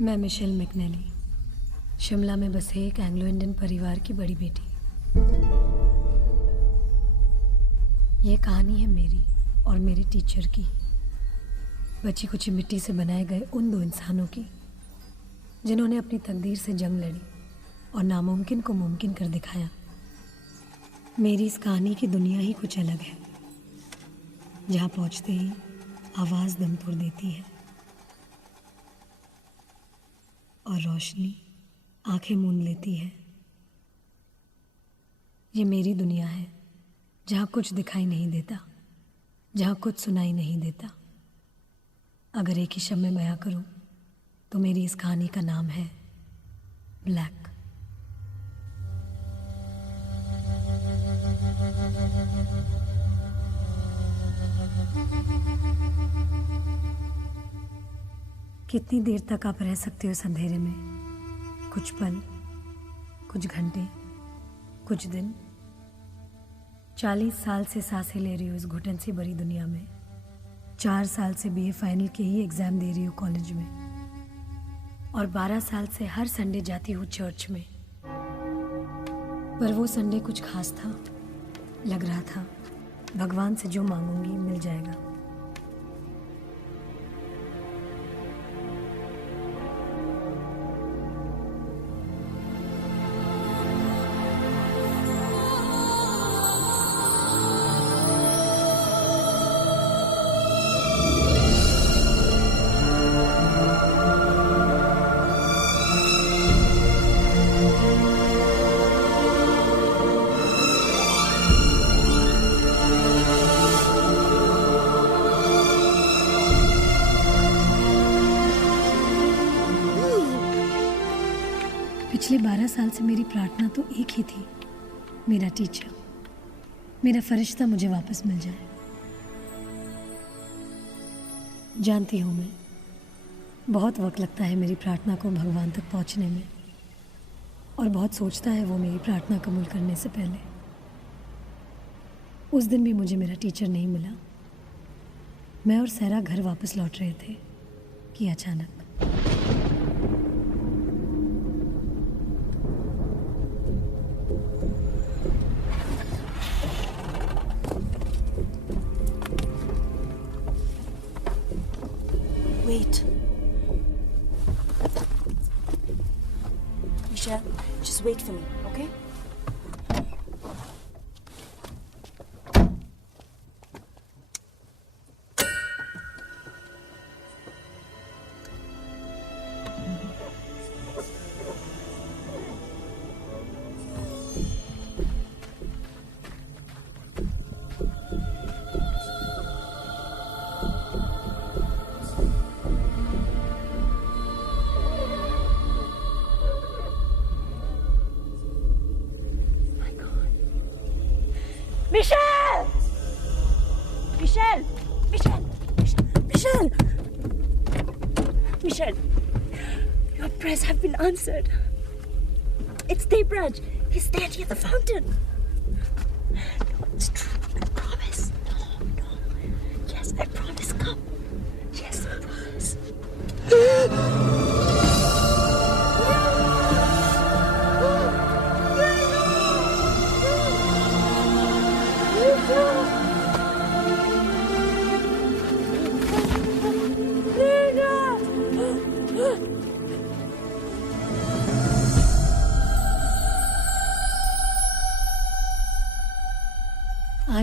मैं Michel McNally, Shimla में बसे एक एंग्लो इंडियन परिवार की बड़ी बेटी। ये कहानी है मेरी और मेरे टीचर की, बची कुची मिट्टी से बनाए गए उन दो इंसानों की जिन्होंने अपनी तकदीर से जंग लड़ी और नामुमकिन को मुमकिन कर दिखाया। मेरी इस कहानी की दुनिया ही कुछ अलग है, जहाँ पहुँचते ही आवाज़ दम तोड़ देती है और रोशनी आंखें मूंद लेती है। ये मेरी दुनिया है, जहाँ कुछ दिखाई नहीं देता, जहाँ कुछ सुनाई नहीं देता। अगर एक ही शब्द में बयां करूं तो मेरी इस कहानी का नाम है ब्लैक। कितनी देर तक आप रह सकते हो इस अंधेरे में? कुछ पल, कुछ घंटे, कुछ दिन। 40 साल से सांसें ले रही हूँ इस घुटन सी भरी दुनिया में। 4 साल से बीए फाइनल के ही एग्जाम दे रही हूँ कॉलेज में, और 12 साल से हर संडे जाती हूँ चर्च में। पर वो संडे कुछ खास था, लग रहा था भगवान से जो मांगूंगी मिल जाएगा। पिछले 12 साल से मेरी प्रार्थना तो एक ही थी, मेरा टीचर, मेरा फरिश्ता मुझे वापस मिल जाए। जानती हूँ मैं, बहुत वक्त लगता है मेरी प्रार्थना को भगवान तक पहुँचने में, और बहुत सोचता है वो मेरी प्रार्थना कबूल करने से पहले। उस दिन भी मुझे मेरा टीचर नहीं मिला। मैं और सहरा घर वापस लौट रहे थे कि अचानक Wait. Michelle, just wait for me, okay? Michelle! Michelle! Michelle! Michelle! Michelle! Your prayers have been answered. It's Debraj. He's there near the fountain. No, it's true. I promise. No. Yes, I promise. Come. Yes, I promise.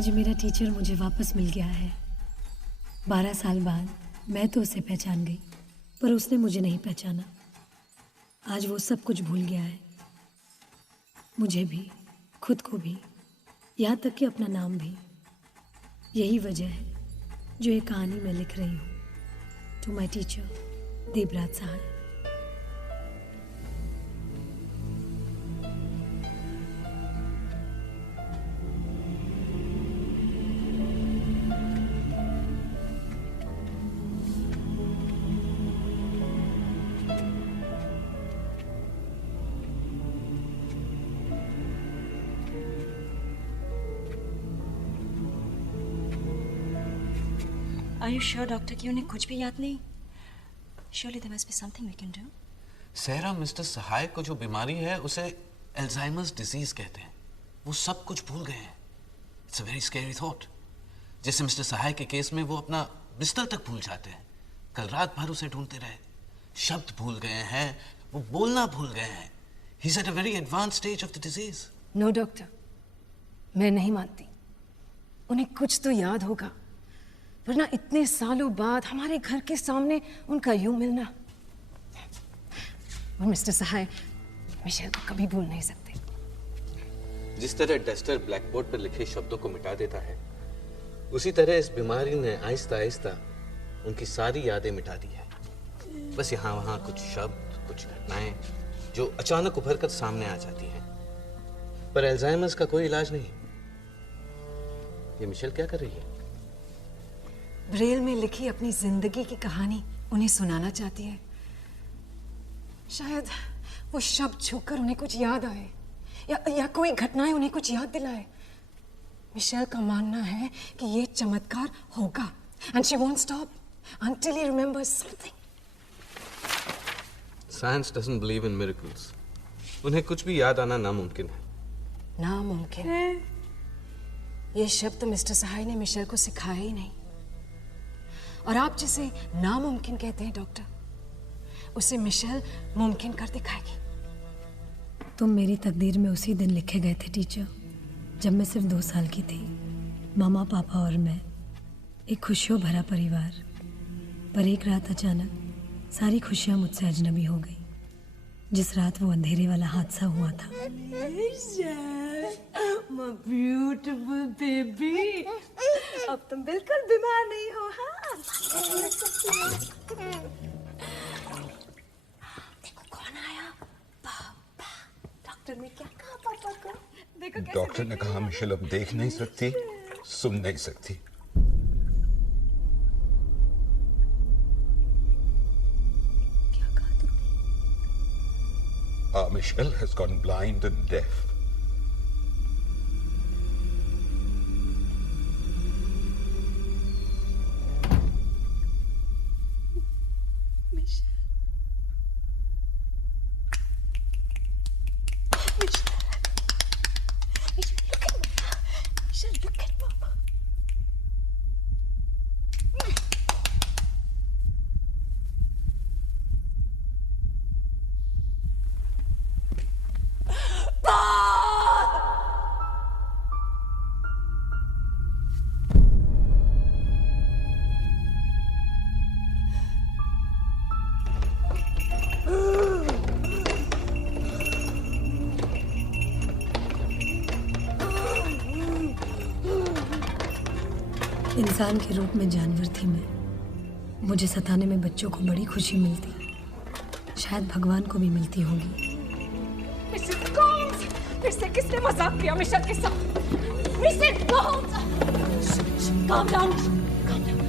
आज मेरा टीचर मुझे वापस मिल गया है। 12 साल बाद मैं तो उसे पहचान गई, पर उसने मुझे नहीं पहचाना। आज वो सब कुछ भूल गया है, मुझे भी, खुद को भी, यहाँ तक कि अपना नाम भी। यही वजह है जो ये कहानी मैं लिख रही हूँ। To my teacher Devraj Sahay. Are you sure, Doctor, कि उन्हें कुछ भी याद नहीं? Surely there must be something we can do. सहरा, मिस्टर सहाय को जो बीमारी है उसे एल्जाइमर्स डिजीज कहते हैं। वो सब कुछ भूल गए हैं। It's a very scary thought. जैसे मिस्टर सहाय के केस में वो अपना बिस्तर तक भूल जाते हैं। कल रात भर उसे ढूंढते रहे, शब्द भूल गए हैं, वो बोलना भूल गए हैं। He's at a very advanced stage of the disease. No doctor, मैं नहीं मानती। उन्हें कुछ तो याद होगा, वरना इतने सालों बाद हमारे घर के सामने उनका यूं मिलना। और मिस्टर सहाय मिशेल को कभी भूल नहीं सकते। जिस तरह डस्टर ब्लैकबोर्ड पर लिखे शब्दों को मिटा देता है, उसी तरह इस बीमारी ने आहिस्ता आहिस्ता उनकी सारी यादें मिटा दी है। बस यहाँ वहाँ कुछ शब्द, कुछ घटनाएं जो अचानक उभर कर सामने आ जाती हैं। पर अल्जाइमर्स का कोई इलाज नहीं। ये मिशेल क्या कर रही है? ब्रेल में लिखी अपनी जिंदगी की कहानी उन्हें सुनाना चाहती है। शायद वो शब्द छूकर उन्हें कुछ याद आए, या कोई घटनाएं उन्हें कुछ याद दिलाए। मिशेल का मानना है कि ये चमत्कार होगा, and she won't stop until he remembers something. Science doesn't believe in miracles. उन्हें कुछ भी याद आना नामुमकिन है। नामुमकिन? ये शब्द तो मिस्टर सहाय ने मिशेल को सिखाया ही नहीं। और आप जिसे नामुमकिन कहते हैं डॉक्टर, उसे मिशेल मुमकिन कर दिखाएगी। तुम मेरी तकदीर में उसी दिन लिखे गए थे टीचर, जब मैं सिर्फ 2 साल की थी। मामा, पापा और मैं, एक खुशियों भरा परिवार। पर एक रात अचानक सारी खुशियां मुझसे अजनबी हो गई। जिस रात वो अंधेरे वाला हादसा हुआ था। My beautiful baby, अब तुम बिल्कुल बीमार नहीं हो। हाँ, देखो कौन आया। पापा। डॉक्टर ने क्या कहा पापा को? देखो कैसे डॉक्टर ने कहा मिशेल अब देख नहीं सकती, सुन नहीं सकती। क्या कहा तुमने? Michelle has gone blind and deaf. इंसान के रूप में जानवर थी मैं। मुझे सताने में बच्चों को बड़ी खुशी मिलती, शायद भगवान को भी मिलती होगी। मिस्टर गोल्ड, फिर से किसने मजाक किया मिशेल के साथ? Mister gold, calm down, calm down.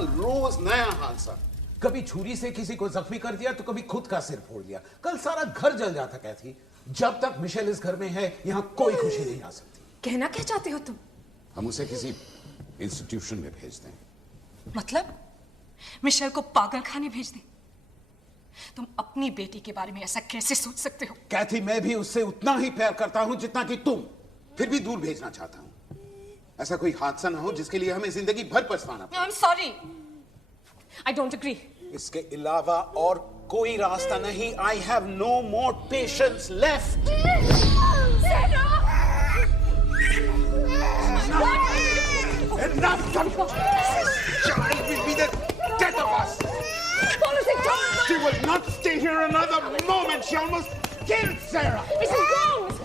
रोज नया हादसा। कभी छुरी से किसी को जख्मी कर दिया तो कभी खुद का सिर फोड़ दिया। कल सारा घर जल जाता कैथी। जब तक मिशेल इस घर में है, यहाँ कोई खुशी नहीं आ सकती। कहना क्या चाहते हो तुम? हम उसे किसी इंस्टीट्यूशन में भेज दें। मतलब मिशेल को पागल खाने भेज दें? तुम अपनी बेटी के बारे में ऐसा कैसे सोच सकते हो? कैथी, मैं भी उससे उतना ही प्यार करता हूं जितना कि तुम, फिर भी दूर भेजना चाहता हूं। ऐसा कोई हादसा ना हो जिसके लिए हमें जिंदगी भर पछताना पड़े। I'm sorry. I don't agree. इसके अलावा और कोई रास्ता नहीं। I have no more patience left. Enough! Child will be the death of us. She will not stay here another moment. She almost killed Sarah. Mrs. Gomes!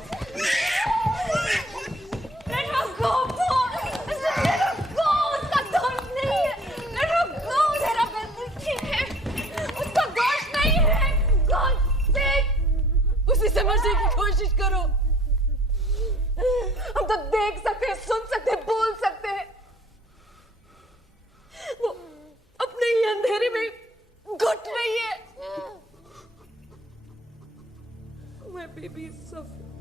Let her go, Paul! Let her go! उसका दोष नहीं है! Let her go! Sarah बिल्कुल ठीक है! उसका दोष नहीं है! God sake! उसे समझने की कोशिश करो। हम तो देख सकते हैं, सुन सकते हैं, बोल सकते हैं। वो अपने ही अंधेरे में घुट रही है। My baby is suffering.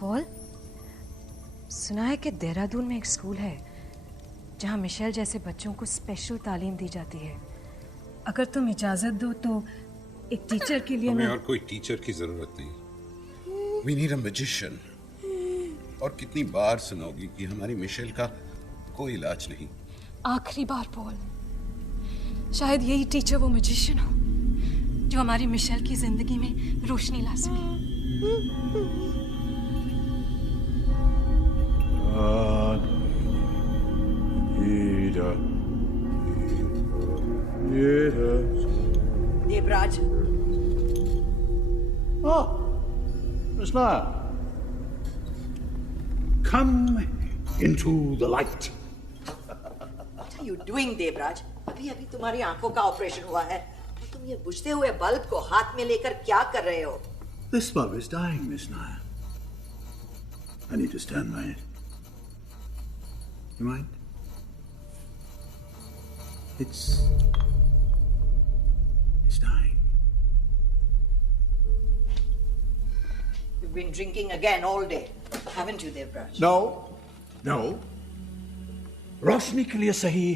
Paul, सुना है कि देहरादून में एक स्कूल है जहां मिशेल जैसे बच्चों को स्पेशल तालीम दी जाती है। अगर तुम इजाजत दो तो एक टीचर के लिए हमें मैं... और कोई टीचर की जरूरत नहीं। We need a magician. और कितनी बार सुनोगी कि हमारी मिशेल का कोई इलाज नहीं। आखिरी बार पॉल, शायद यही टीचर वो मैजिशियन हो जो हमारी मिशेल की जिंदगी में रोशनी ला सके। Devraj. Oh, Miss Nair. Come into the light. What are you doing, Devraj? अभी अभी तुम्हारी आंखों का ऑपरेशन हुआ है और तुम ये बुझते हुए बल्ब को हाथ में लेकर क्या कर रहे हो? This bulb is dying, Miss Nair. I need to stand by it. You mind? It's dying. You've been drinking again all day, haven't you, Devraj? No. रोशनी के लिए सही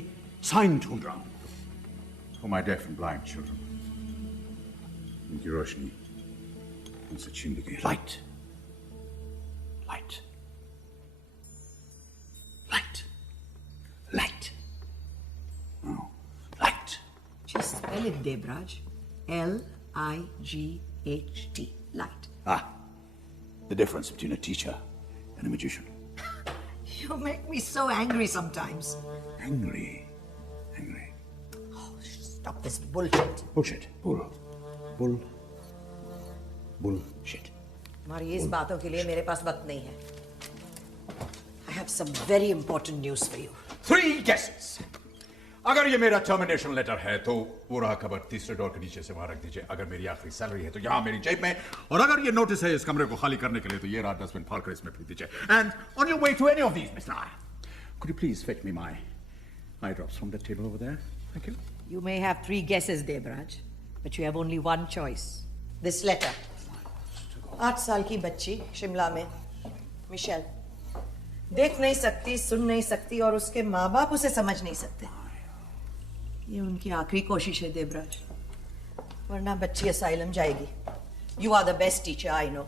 साइन ढूंढ रहा हूं for my deaf and blind children. उनकी रोशनी उनसे छीन ली गई। Light. No, light. Just spell it, Devraj. L-I-G-H-T. Light. The difference between a teacher and a magician. You make me so angry sometimes. Angry. Stop this bullshit. Bullshit. Bullshit. तुम्हारी इस बातों के लिए मेरे पास वक्त नहीं है. I have some very important news for you. 3 guesses. अगर ये मेरा टर्मिनेशन लेटर है तो वो रहा खबर तीसरे डोर के नीचे से वहां रख दीजिए। अगर मेरी आखिरी सैलरी है तो यहाँ मेरी जेब में, और अगर ये नोटिस है इस कमरे को खाली करने के लिए तो ये रात डस्टबिन फाड़ कर इसमें फेंक दीजिए। And on your way to any of these, Miss Nair, could you please fetch me my eye drops from that table over there? Thank you. You may have 3 guesses, Devraj, but you have only one choice. This letter. 8 साल की बच्ची शिमला में, मिशेल, देख नहीं सकती, सुन नहीं सकती और उसके माँ बाप उसे समझ नहीं सकते। ये उनकी आखिरी कोशिश है, देवराज, वरना बच्ची असाइलम जाएगी। You are the best teacher I know.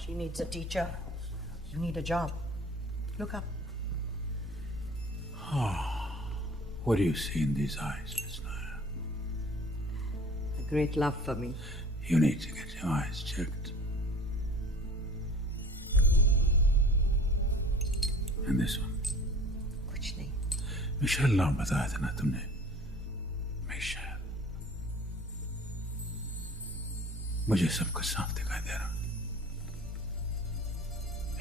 She needs a teacher. You need a job. Look up. What do you see in these eyes, Miss Nair? A great love for me. You need to get your eyes checked. And this one. कुछ नहीं. मिशेल नाम बताया था ना तुमने? मिशेल. मुझे सब कुछ साफ दिखाई दे रहा।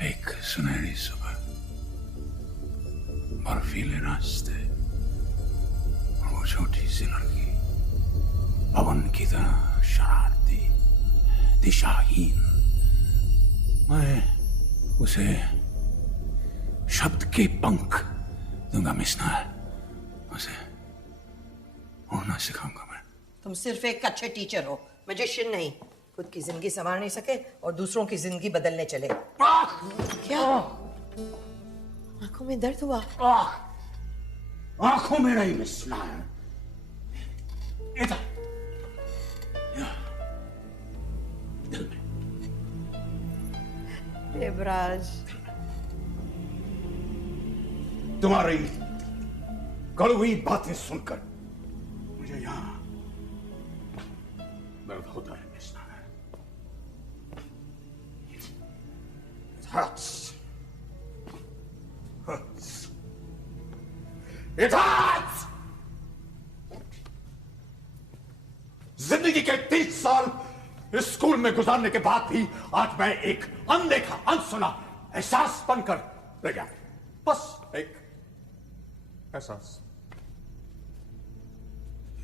एक सुनहरी सुबह, बर्फीले रास्ते, और वो छोटी सी लड़की पवन की तरह शरारती, दिशाहीन। मैं उसे शब्द के पंख दूंगा, मिस नायर। उसे उड़ना सिखाऊंगा मैं। तुम सिर्फ एक अच्छे टीचर हो, मैजिशियन नहीं। खुद की जिंदगी संवार नहीं सके और दूसरों की जिंदगी बदलने चले। क्या आंखों में दर्द हुआ? आंखों में नहीं मिस नायर, इधर दिल में। देवराज, तुम्हारी कड़वी बातें सुनकर मुझे यहां दर्द होता है मिस Nair. It hurts. Hurts. It hurts. जिंदगी के 30 साल इस स्कूल में गुजारने के बाद भी आज मैं एक अनदेखा अनसुना एहसास बनकर रह गया। बस एक एहसास।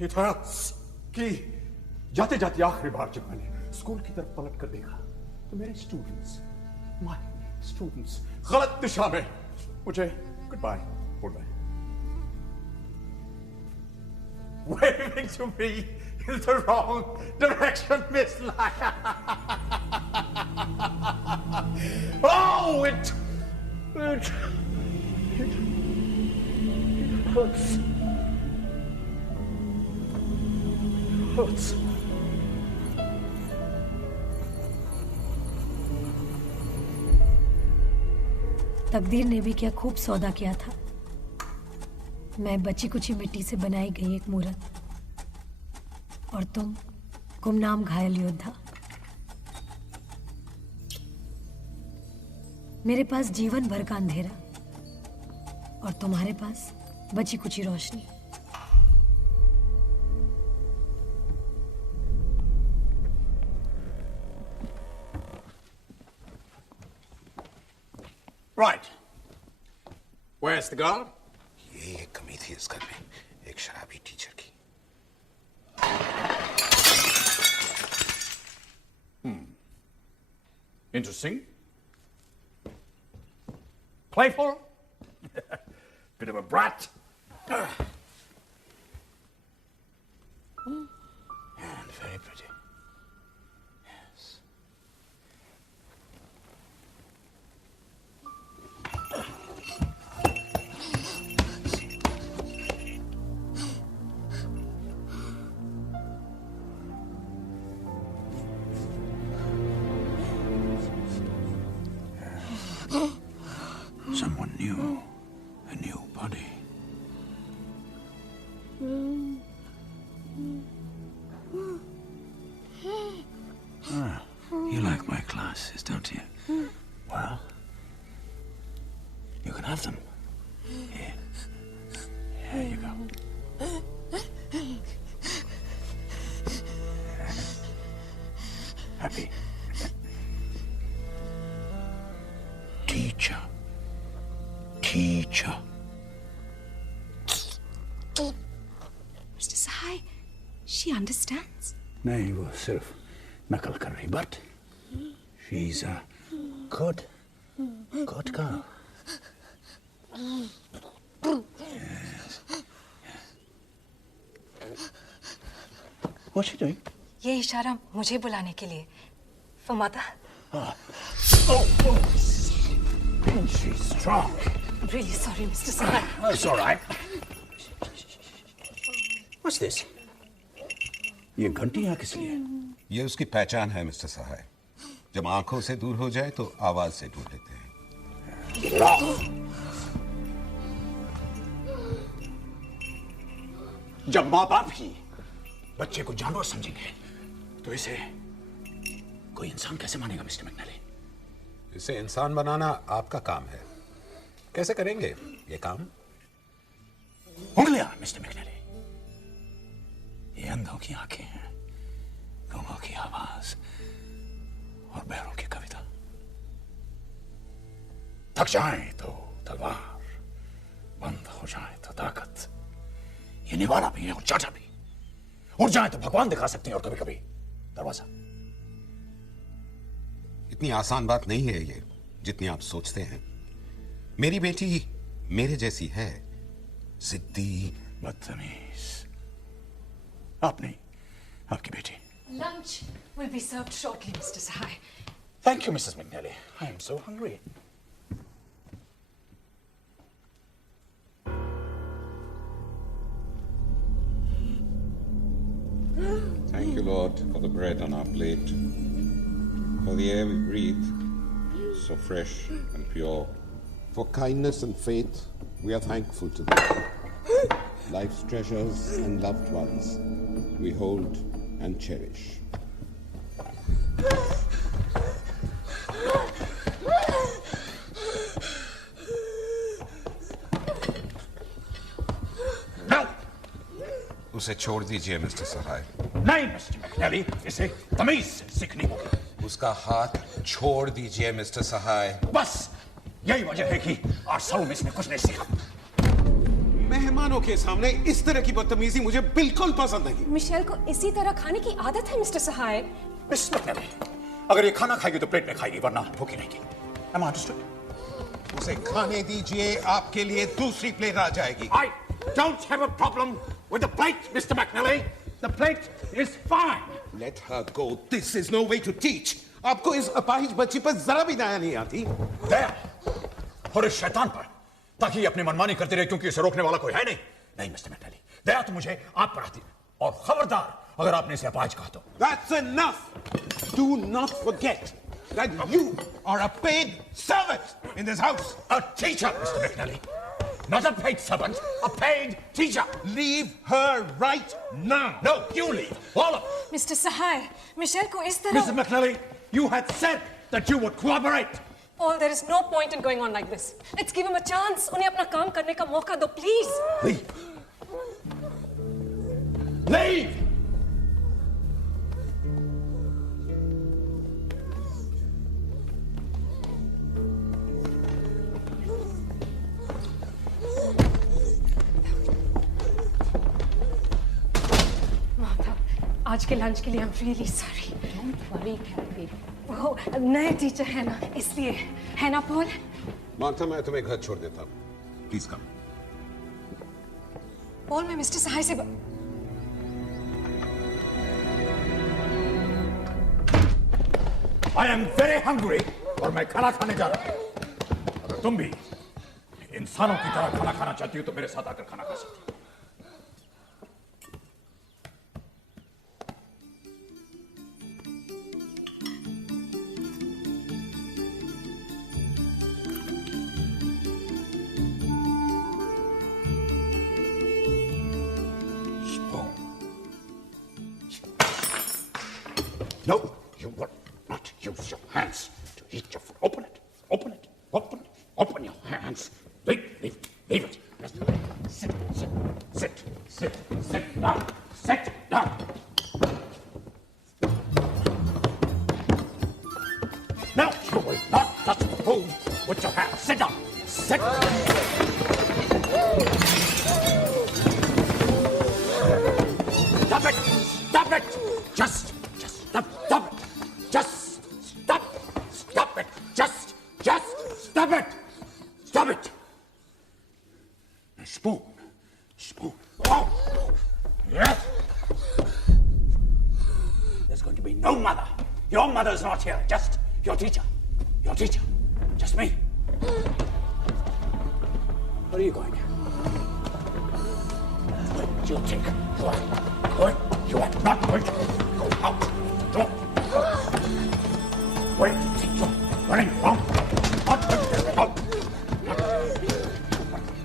It hurts कि जाते जाते आखिरी बार जब मैंने स्कूल की तरफ पलट कर देखा तो मेरे स्टूडेंट्स, माय स्टूडेंट्स गलत दिशा में मुझे गुड बाय बोल रहे हैं। Waving to me in the wrong direction, Miss Laya. Oh, it hurts. Hurts. तकदीर ने भी क्या खूब सौदा किया था। मैं बची कुची मिट्टी से बनाई गई एक मूरत और तुम गुमनाम घायल योद्धा। मेरे पास जीवन भर का अंधेरा और तुम्हारे पास बची कुची रोशनी। Right. Where's the guard? ये एक कमी थी इस घर में, एक शराबी टीचर की। Interesting. Playful. Bit of a brat. And very pretty. Yes. Someone new. A new body. You like my glasses, don't you? Well, you can have them. Here. Here you go. Happy. Teacher. Teacher. Mr. Sahai, she understands. नहीं, वो सिर्फ नकल कर रही, but she's a good girl. Yes. What's she doing? ये इशारा मुझे बुलाने के लिए। फमाता। Oh, she's strong. I'm really sorry, Mr. Sahai. That's all right. What's this? ये घंटियां किस लिए? ये उसकी पहचान है मिस्टर सहाय। जब आंखों से दूर हो जाए तो आवाज से ढूंढ लेते हैं। जब माँ बाप ही बच्चे को जानवर समझेंगे तो इसे कोई इंसान कैसे मानेगा मिस्टर मैकनली? इसे इंसान बनाना आपका काम है। कैसे करेंगे ये काम? उंगलियां मिस्टर मैकनली। ये अंधों की आंखें हैं, गूंगों की आवाज और बहरों की कविता। थक जाए तो तलवार, बंद हो जाए तो ताकत। ये निवाला भी है और चाचा भी। उड़ जाए तो भगवान दिखा सकते हैं और कभी कभी दरवाजा। इतनी आसान बात नहीं है ये जितनी आप सोचते हैं। मेरी बेटी मेरे जैसी है, जिद्दी। बदतमीज। आप नहीं, आपकी बेटी। Lunch will be served shortly, Mr. Sahai. Thank you, Mrs. McNally. I am so hungry. Thank you, Lord, for the bread on our plate, for the air we breathe, so fresh and pure. For kindness and faith, we are thankful to thee. Life's treasures and loved ones we hold and cherish. No! उसे छोड़ दीजिए, मिस्टर सहाय। नहीं, mister McNally, इसे तमीज से सीखनी होगी। उसका हाथ छोड़ दीजिए, मिस्टर सहाय। बस यही वजह है कि 8 सालों में इसने कुछ नहीं सीखा। मेहमानों के सामने इस तरह की बदतमीजी मुझे बिल्कुल पसंद नहीं। मिशेल को इसी तरह खाने की आदत है, मिस्टर सहाय। मिस मैकनेली, अगर ये खाना खाएगी तो प्लेट में खाएगी, वरना भूखी रहेगी। Am I understood? उसे खाने दीजिए, आपके लिए दूसरी प्लेट आ जाएगी। I don't have a problem with the plate, Mr. McNally. The plate is fine. Let her go. This is no way to teach. आपको इस अपाहिज बच्ची पर जरा भी दया नहीं आती। दया और इस शैतान पर, ताकि ये अपनी मनमानी करती रहे क्योंकि इसे रोकने वाला कोई है नहीं। नहीं मिस्टर मैकनेली, दया तो मुझे आप पर आती है, और खबरदार अगर आपने इसे अपाहिज कहा तो। That's enough. Do not forget that you are a paid servant in this house. A teacher, Mr. McNally. Not a paid servant, a paid teacher. Leave her right now. No, you leave. All of you. Mister Sahay, Michelle को इस तरह। Mrs. McNally, you had said that you would cooperate. Paul, there is no point in going on like this. Let's give him a chance. उन्हें अपना काम करने का मौका दो, please. Leave. Leave. आज के लंच के लिए I'm really sorry. Don't worry, Kathy. वो नए टीचर है ना, इसलिए है ना पॉल। मार्था, मैं तुम्हें घर छोड़ देता हूँ। Please come. पॉल, मैं मिस्टर सहाय से I am very hungry और मैं खाना खाने जा रहा हूँ। अगर तुम भी इंसानों की तरह खाना खाना चाहती हो तो मेरे साथ आकर खाना खा सकती हो। No, you will not use your hands to eat your food. Open it. Open it. Open it. Open your hands. Leave it. Just sit down. Sit down. No, you will not touch the food with your hands. Sit down. Sit. Stop it. Stop it. Just stop it. Just stop. Stop it. Just stop it. Stop it. A spoon. Oh. Yes. There's going to be no mother. Your mother's not here. Just your teacher. Just me. Where are you going? Where do you think you are going? You are not going to go out. Don't. Where do you think you're running from? Not going to go out.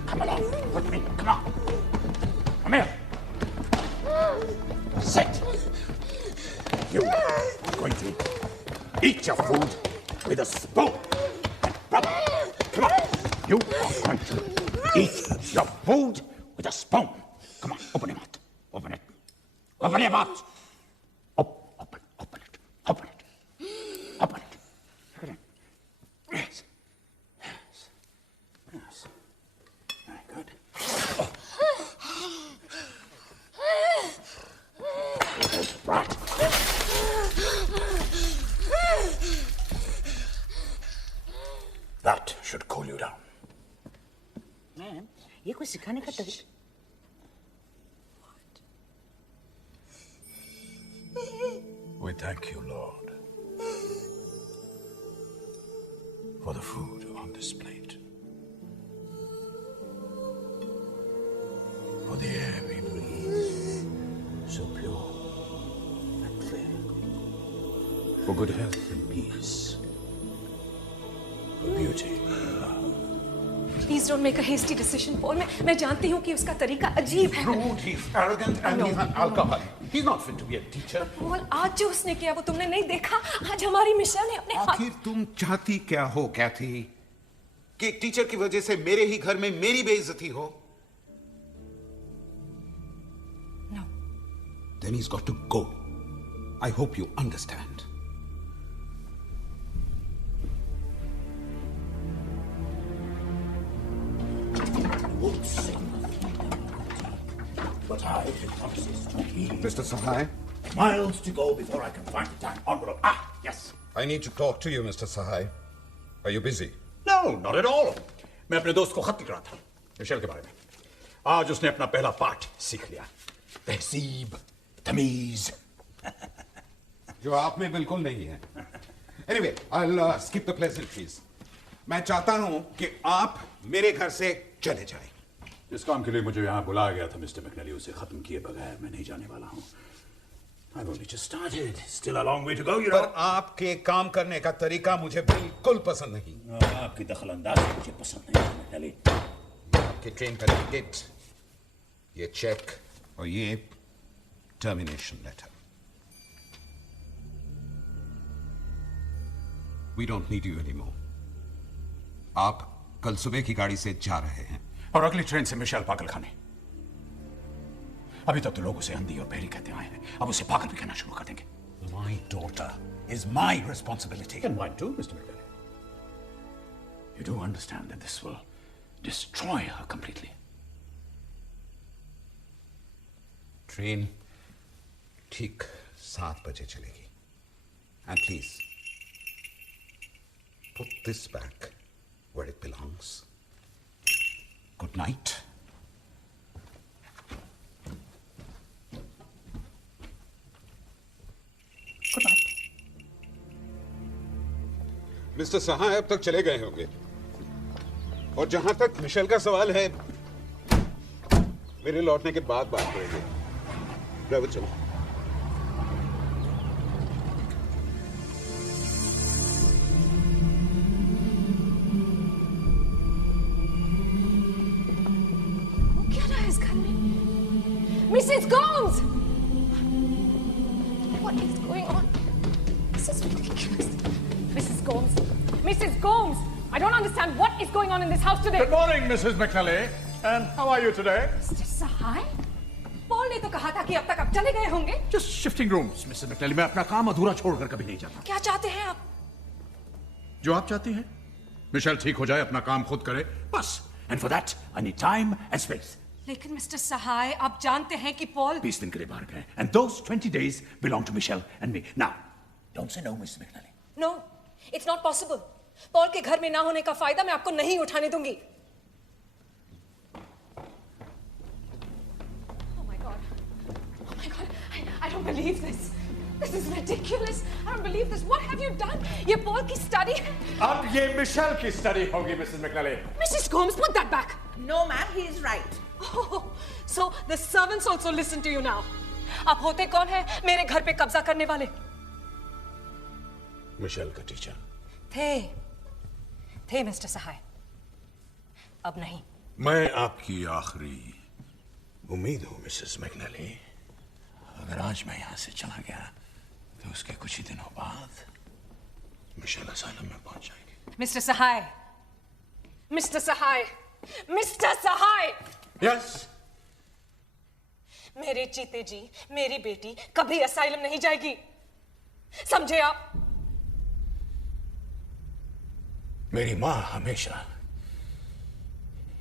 Come along with me. Come on. Come here. Sit. You are going to eat your food with a spoon. Come on. You are going to eat your food with a spoon. Come on, open your mouth. Open it. Open your mouth. Open it. Open it. Open it. Look at it. Yes. Very good. Right. That should cool you down. Ma'am, ये कुछ सिखाने का तरीका What? We thank you, Lord, for the food on this plate, for the air we breathe, so pure and clear, for good health and peace, for beauty and love. Please don't make a hasty decision, Paul. मैं जानती हूँ कि उसका तरीका अजीब है. Rude, he's arrogant, and he's an alcoholic. He's not fit to be a teacher. Paul, आज जो उसने किया वो तुमने नहीं देखा. आज हमारी मिशेल ने अपने हाथ. आखिर तुम चाहती क्या हो कैथी? कि एक टीचर की वजह से मेरे ही घर में मेरी बेइज्जती हो? No. Then he's got to go. I hope you understand. But I promises to heal. Mr. Sahai? Miles to go before I can find the time envelope. Ah, yes. I need to talk to you, Mr. Sahai. Are you busy? No, not at all. मैं अपने दोस्त को खत लिख रहा था मिशेल के बारे में. आज उसने अपना पहला पाठ सीख लिया. तहजीब, तमीज. जो आप में बिल्कुल नहीं है. Anyway, I'll skip the pleasantries. मैं चाहता हूं कि आप मेरे घर से चले जाएं. इस काम के लिए मुझे यहाँ बुलाया गया था मिस्टर मैकनेली. उसे खत्म किए बगैर मैं नहीं जाने वाला हूँ. I've only just started. Still a long way to go, you know. पर आपके काम करने का तरीका मुझे बिल्कुल पसंद नहीं. आपकी दखलंदाजी मुझे पसंद नहीं मैकनेली. आपके ट्रेन का टिकट, ये चेक और ये termination letter. We don't need you anymore. आप कल सुबह की गाड़ी से जा रहे हैं. और अगली ट्रेन से मिशेल पागल खाने. अभी तक तो लोग उसे अंधी और बहरी कहते आए हैं. अब उसे पागल भी कहना शुरू कर देंगे. My daughter is my responsibility. And mine too, Mr. McNally. You do understand that this will destroy her completely. Train ठीक 7 बजे चलेगी. And please, put this back where it belongs. Good night. Good night. Mister Sahay अब तक चले गए होंगे. और जहां तक मिशेल का सवाल है, मेरे लौटने के बाद बात करेंगे. ड्राइवर चलो. क्या रहा है इस घर में? Mrs. Gomes! What is going on? This is ridiculous. Mrs. Gomes! Mrs. Gomes! I don't understand what is going on in this house today. Good morning, Mrs. McNally. And how are you today? Mr. Sahai? Paul ने तो कहा था कि अब तक आप चले गए होंगे. Just shifting rooms, Mrs. McNally. मैं अपना काम अधूरा छोड़कर कभी नहीं जाता. क्या चाहते हैं आप? जो आप चाहती हैं. मिशेल ठीक हो जाए, अपना काम खुद करे, बस. And for that, I need time and space. लेकिन मिस्टर सहाय, आप जानते हैं कि पॉल 20 दिन के लिए बाहर गए. And those 20 days belong to Michelle and me. Now, don't say no, Mrs. McNally. No, it's not possible. Paul के घर में ना होने का फायदा मैं आपको नहीं उठाने दूंगी. Oh my God, I don't believe this. This is ridiculous. I don't believe this. What have you done? ये पॉल की स्टडी है. अब ये मिशेल की स्टडी होगी, Mrs. McNally. Mrs. Gomes, put that back. No, ma'am, he is right. Oh, so the servants also listen to you now. आप होते कौन हैं मेरे घर पे कब्जा करने वाले? मिशेल का टीचर. थे मिस्टर सहाय. अब नहीं. मैं आपकी आखिरी उम्मीद हूं, मिसेस मैकनेली. अगर आज मैं यहां से चला गया तो उसके कुछ ही दिनों बाद मिशेल असाइलम में पहुंच जाएगी. मिस्टर सहाय, मिस्टर सहाय, मिस्टर सहाय. यस. मेरे जीते जी मेरी बेटी कभी असाइलम नहीं जाएगी. समझे आप? मेरी मां हमेशा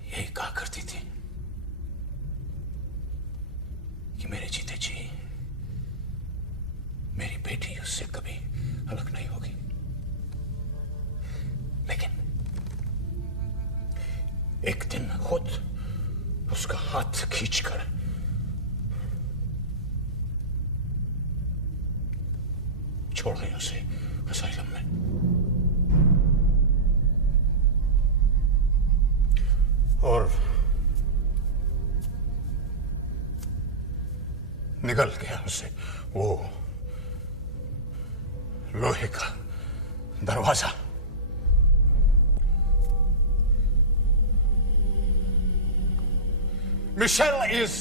यही कहा करती थी कि मेरे जीते जी मेरी बेटी उससे कभी अलग नहीं होगी. लेकिन एक दिन खुद उसका हाथ खींचकर छोड़ गए उसे असाइलम में। और निकल गया उसे वो लोहे का दरवाजा। Michelle is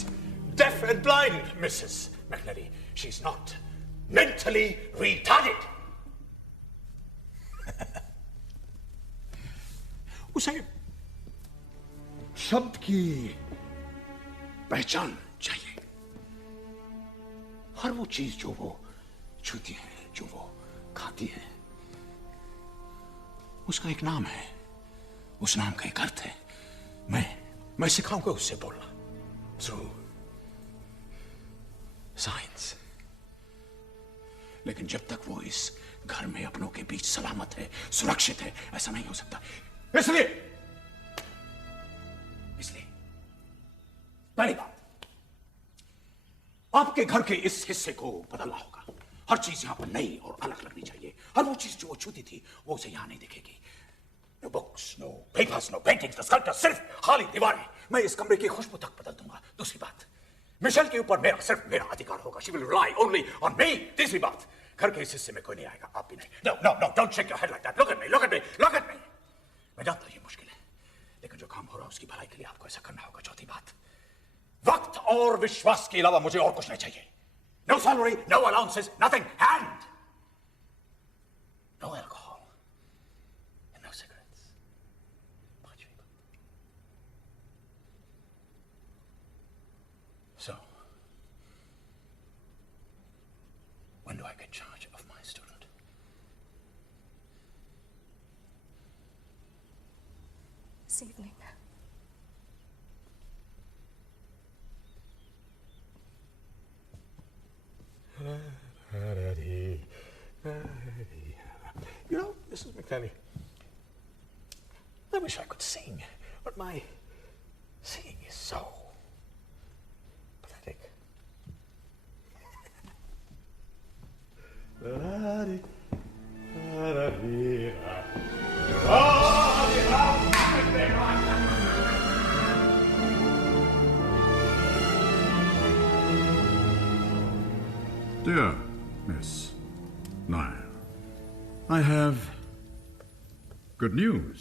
deaf and blind, Mrs. McNally. She's not mentally retarded. उसे शब्द की पहचान चाहिए। हर वो चीज जो वो छूती है, जो वो खाती है, उसका एक नाम है, उस नाम का एक अर्थ है। मैं सिखाऊंगा उससे बोलना थ्रू साइंस। लेकिन जब तक वो इस घर में अपनों के बीच सलामत है, सुरक्षित है, ऐसा नहीं हो सकता। इसलिए पहली बात, आपके घर के इस हिस्से को बदलना होगा। हर चीज यहां पर नई और अलग लगनी चाहिए। हर वो चीज जो वो छूती थी वो उसे यहां नहीं दिखेगी। No books, no papers, no paintings, sculptures, सिर्फ खाली दीवारें। मैं इस कमरे की खुशबू तक बदल दूंगा। दूसरी बात, मिशेल के ऊपर सिर्फ मेरा अधिकार होगा। She will rely only on me. तीसरी बात, घर के इस हिस्से में कोई नहीं आएगा, आप भी नहीं। No no no, don't shake your head like that. Look at me, look at me, look at me. मैं जानता हूं ये मुश्किल है, लेकिन जो काम हो रहा है उसकी भलाई के लिए आपको ऐसा करना होगा। चौथी बात, वक्त और विश्वास के अलावा मुझे और कुछ नहीं चाहिए। No salary, no allowances, nothing, and no alcohol and no cigarettes. पांचवी बात। So, when do I get charge of my student? This evening. You know, Mrs. McNally, I wish I could sing, but my singing is so pathetic. Dear Miss Nair, I have good news.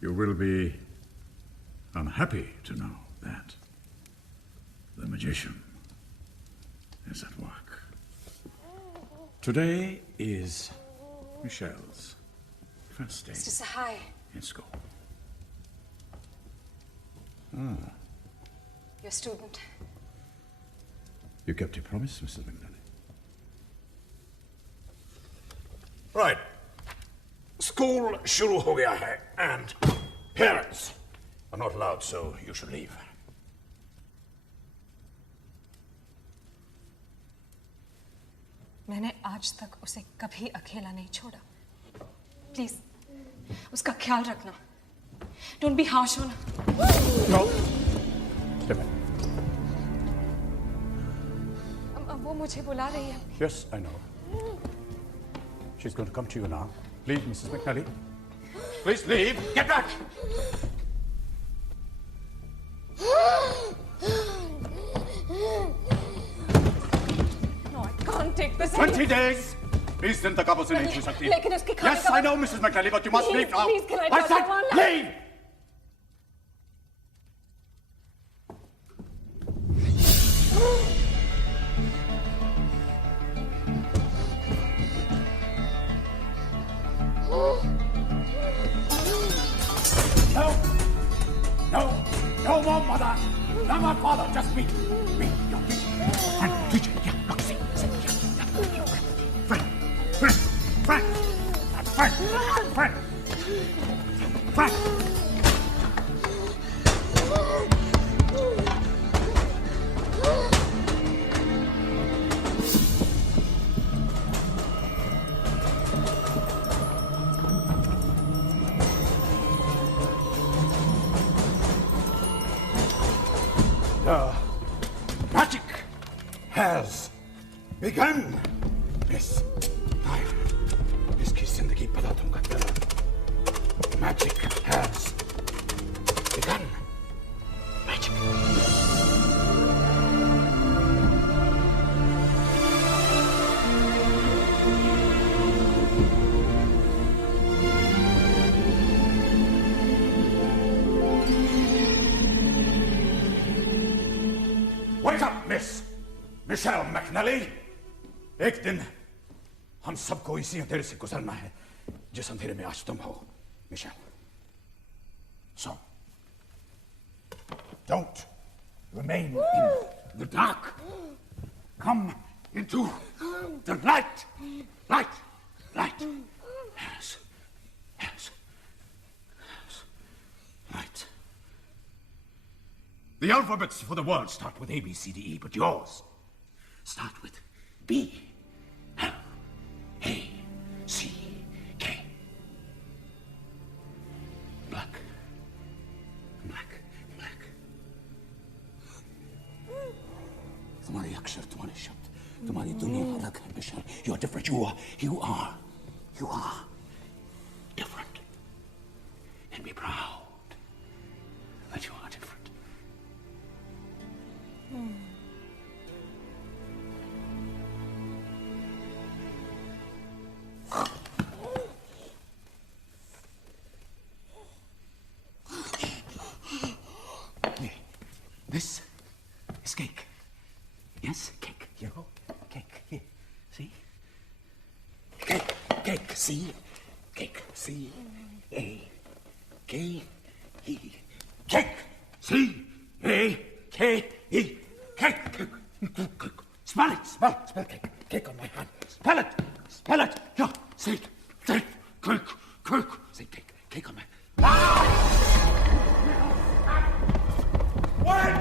You will be unhappy to know that the magician is at work. Today is Michelle's first day Mr. Sahai. in school. Your student. You kept your promise, Mrs. McNally. Right. School shuru ho gaya hai, and parents are not allowed, so you should leave. मैंने आज तक उसे कभी अकेला नहीं छोड़ा। प्लीज उसका ख्याल रखना। Don't be harsh on her. No. Step back. वो मुझे बुला रही है। Yes, I know. She's going to come to you now. Leave, Mrs. McNally. Please leave. Get back. No, I can't take this. 20 days. 20 दिन तक आप उसे नहीं छू सकती। लेकिन उसके खाने Yes, का- I know, Mrs. McNally, but you must leave now. Please, can I I touch said someone? leave. No, no, no more mother, no more father, just me, your teacher, friend, teacher, yeah, look, see, yeah, your friend, friend, The magic has begun. Miss, इसकी जिंदगी बदल दूंगा तेरा। Magic has begun. Magic. Wake up, Miss Michelle McNally. एक दिन हम सबको इसी अंधेरे से गुजरना है जिस अंधेरे में आज तुम हो, Michel. So, don't remain in the dark. Come into the light. Light. Light. Yes. Yes. Yes. Light. The alphabets for the world start with A, B, C, D, E, but yours start with B, L, A, C, K. Black. Black. Black. तुम्हारे अक्षर, तुम्हारे शब्द, तुम्हारी दुनिया अलग है, Michel. You are different. You are different. And be proud that you are different. This is cake. Yes, cake. You know, cake. Here, see? Cake, cake. See, cake. C A K E. Cake. C A K E. Cake. Smell it. Smell cake. Cake on my hand. Smell it. Yeah. See it. Cake. See cake. Cake on my. When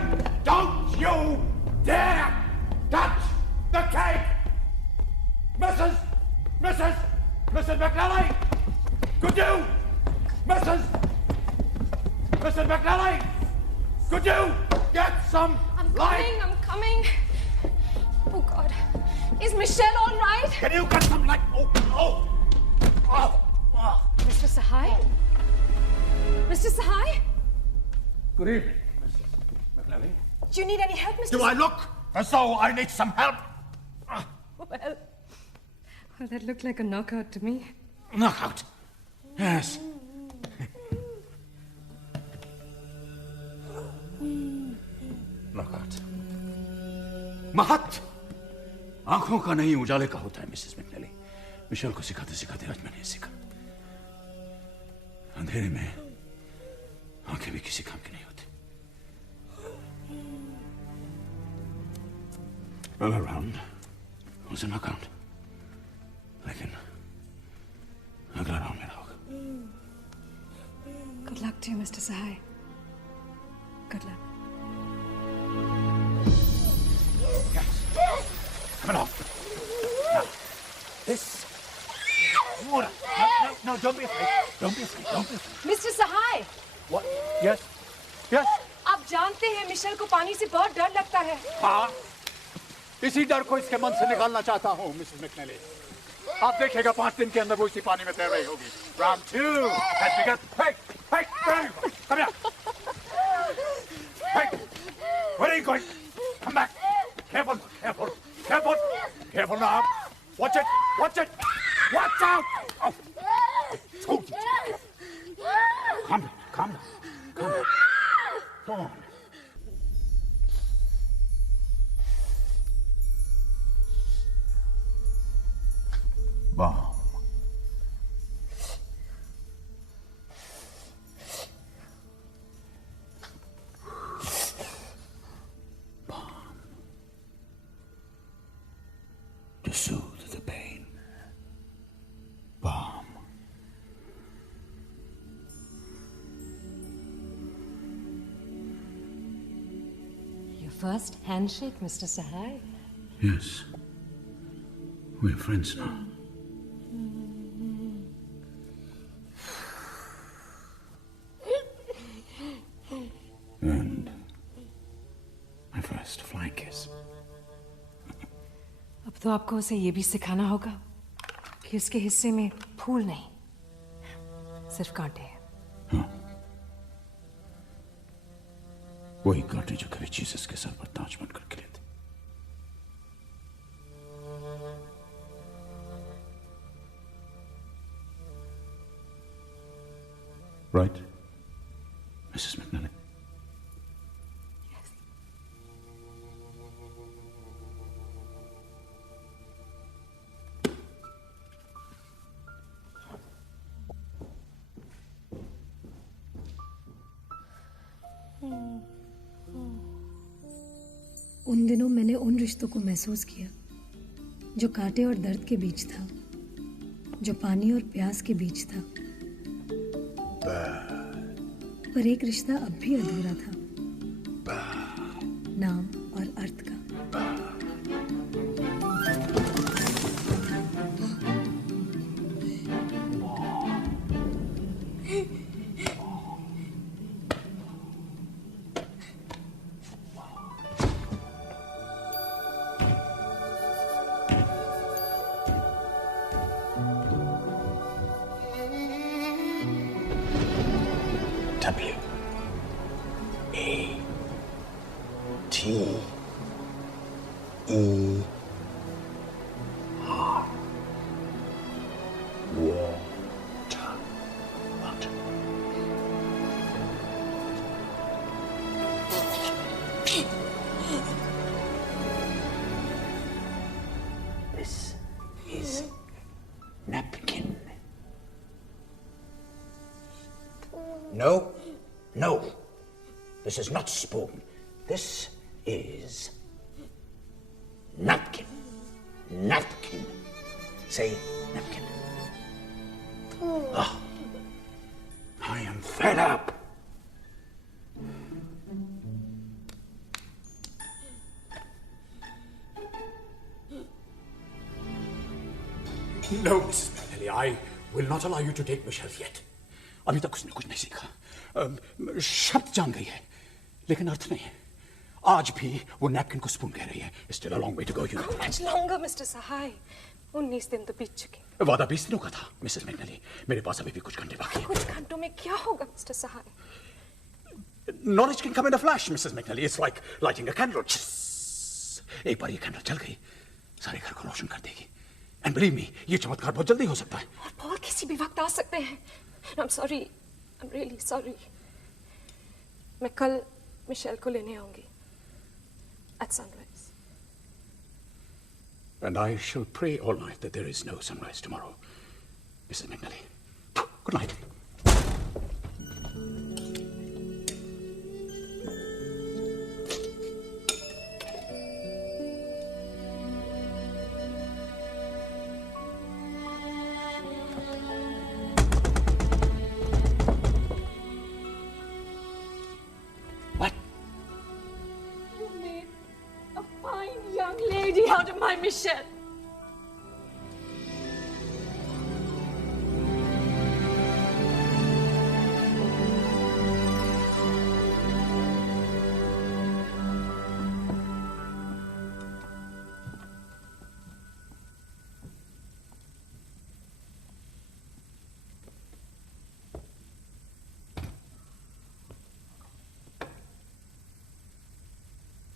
don't you dare touch the cake! Mrs. McNally! Could you? Mrs. McNally! Could you get some light? I'm coming. Oh God. Is Michelle all right? Can you get some light? Oh. Mr. Sahai? Mr. Sahai? Good evening, Mrs. McNally. Do you need any help, Mr. Do I look as though I need some help? Well, that looked like a knockout to me. Knockout? Yes. Knockout. महत आंखों का नहीं उजाले का होता है, Mrs McNally. Michel को सिखाते सिखाते आज मैंने सीखा. अंधेरे में आंखें भी किसी काम की नहीं होती. All around was a knockout. लेकिन अगला राउंड मेरा होगा. Good luck to you, Mr. Sahai. Good luck. Come along. Now, this. No, don't be afraid. Don't be afraid. Mr. Sahai! What? Yes? आप जानते हैं मिशेल को पानी से बहुत डर लगता है. हाँ. इसी डर को इसके मन से निकालना चाहता हूँ, मिसेस मैकनेली. आप देखिएगा 5 दिन के अंदर वो इसी पानी में तैर रही होगी. Round 2 has begun. Hey, come here. Hey, where are you going? Come back. Careful now. Watch it. Watch out. Oh. I told you. Calm down. Go on. Bomb. To soothe the pain. Bomb. Your first handshake, Mr. Sahai. Yes. We're friends now. And my first flying kiss. अब तो आपको उसे ये भी सिखाना होगा कि उसके हिस्से में फूल नहीं, सिर्फ कांटे हैं। वही कांटे जो कभी जीसस के सर पर ताज बनकर खिले थे। Right Mrs McNally? उन दिनों मैंने उन रिश्तों को महसूस किया जो कांटे और दर्द के बीच था, जो पानी और प्यास के बीच था। पर एक रिश्ता अब भी अधूरा था, नाम और अर्थ का। No, no. This is not spoon. This is napkin. Napkin. Say napkin. Oh, I am fed up. No, Mrs. McNally, I will not allow you to take Michelle yet. अभी तक उसने कुछ नहीं सीखा। शब्द जान गई है लेकिन अर्थ नहीं। आज भी वो नैपकिन को स्पून कह रही है। Still a long way to go, you know. Much longer, Mr. Sahai. 19 दिन तो बीत चुके। वादा 20 दिनों का था, मिसेस मैकनली। मेरे पास अभी भी कुछ घंटे बाकी हैं। कुछ घंटों में क्या होगा, Mr. Sahai? Knowledge can come in a flash, Mrs. McNally. It's like lighting a candle. एक बार ये कैंडल जल गई, सारे घर को रोशन कर देगी। And believe me, ये चमत्कार बहुत जल्दी हो सकता है। और पॉल किसी भी वक्त आ सकते हैं। I'm sorry. I'm really sorry. मैं कल मिशेल को लेने आऊंगी at sunrise. And I shall pray all night that there is no sunrise tomorrow, Mrs. McNally. Good night. Out of my Michelle.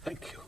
Thank you.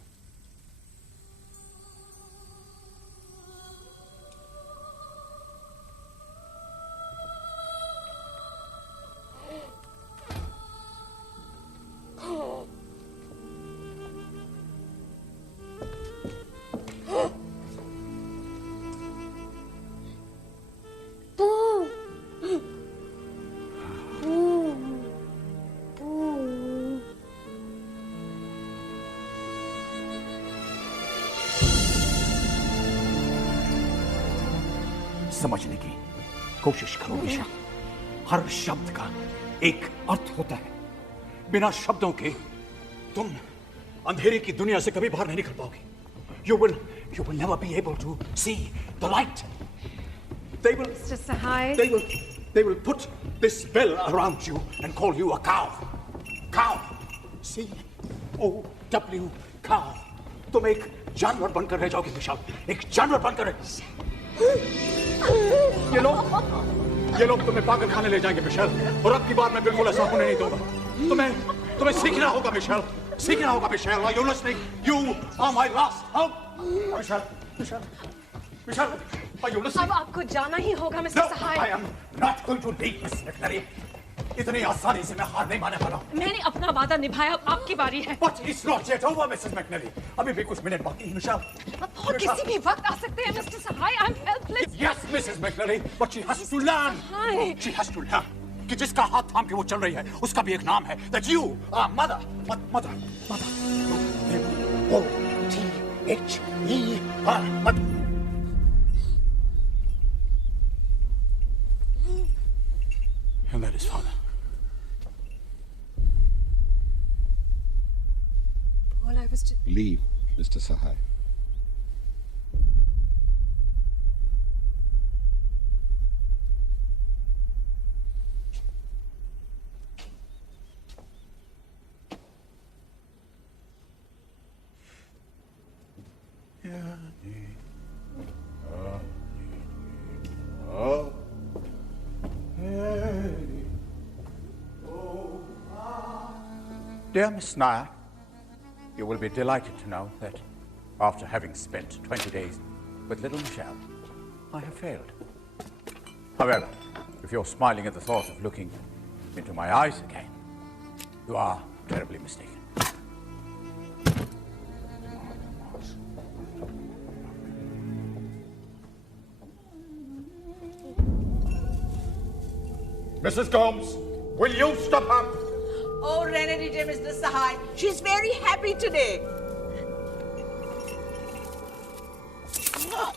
समझने की कोशिश करो निशा। हर शब्द का एक अर्थ होता है। बिना शब्दों के तुम अंधेरे की दुनिया से कभी बाहर नहीं निकल पाओगे। You will never be able to see the light. They will, Mr. Sahai. They will put this spell around you and call you a cow. Cow. C-O-W, cow. तुम एक जानवर बनकर रह जाओगे मिशेल, एक जानवर बनकर रह। ये लोग तुम्हें पागल खाने ले जाएंगे मिशेल, और अब की बार मैं बिल्कुल ऐसा होने नहीं दूंगा। तुम्हें सीखना होगा मिशेल, सीखना होगा Michelle. Are you listening? You are my last hope. Michelle, are you listening? अब आपको जाना ही होगा mister No, Sahay. I am not going to leave, Miss McNally. इतनी आसानी से मैं हार नहीं मानने वाला। मैंने अपना वादा निभाया, अब आपकी बारी है। But it's not yet over, Mrs. McNally. अभी भी कुछ मिनट बाकी है, मिशेल। और किसी भी वक्त आ सकते हैं मिस्टर सहाय। I'm helpless. Yes, Mrs. McNally, but she has to learn. She has to learn कि जिसका हाथ थाम के वो चल रही है, उसका भी एक नाम है। That you are mother. Mother. M-O-T-H-E-R. Mother. And that is father. All I was just... Leave, Mr. Sahai. Dear Miss Nair, you will be delighted to know that after having spent 20 days with little Michelle, I have failed. However, if you're smiling at the thought of looking into my eyes again, you are terribly mistaken. Mrs. Gomes, will you stop her? Oh, Renedy, dear Mr. Sahai, she's very happy today.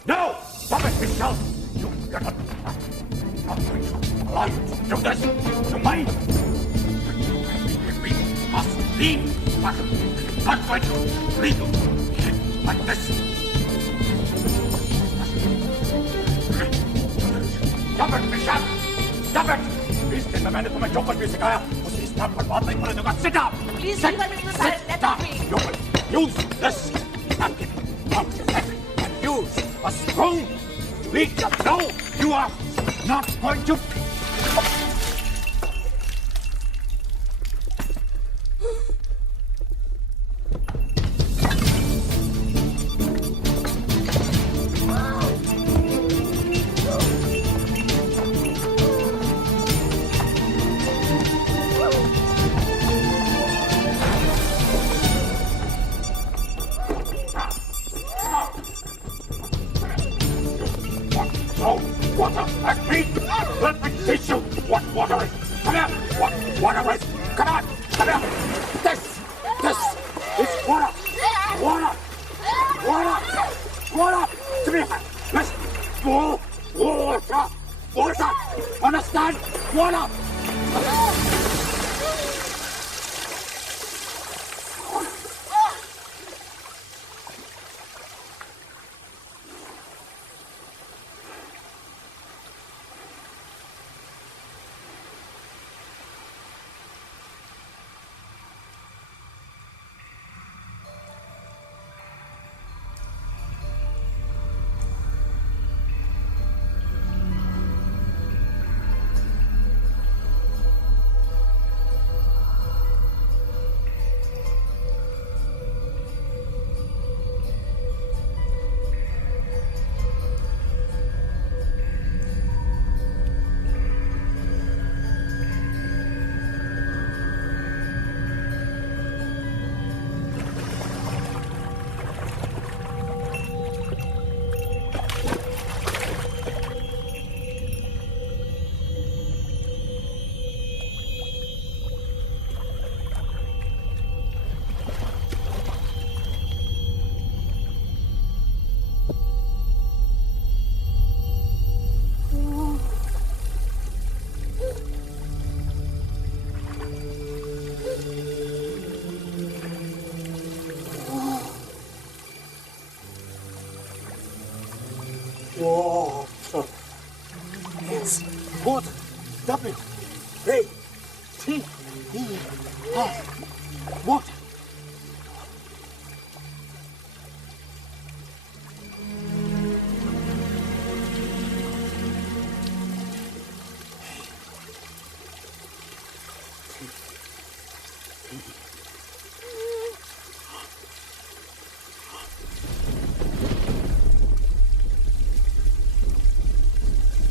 No! Stop it, Michelle! You cannot. I'm going to allow you to do this to me. We must leave. But I'm not going to leave you like this. Stop it, Michelle! Stop it! इस दिन में मैंने तुम्हें जो कुछ भी सिखाया उसे इस बात पर बात नहीं करने दूंगा। Sit down! Please leave her, Mr. Sahai. Let her be. You will use this napkin on your head and use a spoon to eat the dough. You are not going to. Water and meat! Let me teach you what water is! Come here! What water is! Come on! Come here! This is water! Water! Water! Water! Come here! Listen! Water! Water! Understand? Water!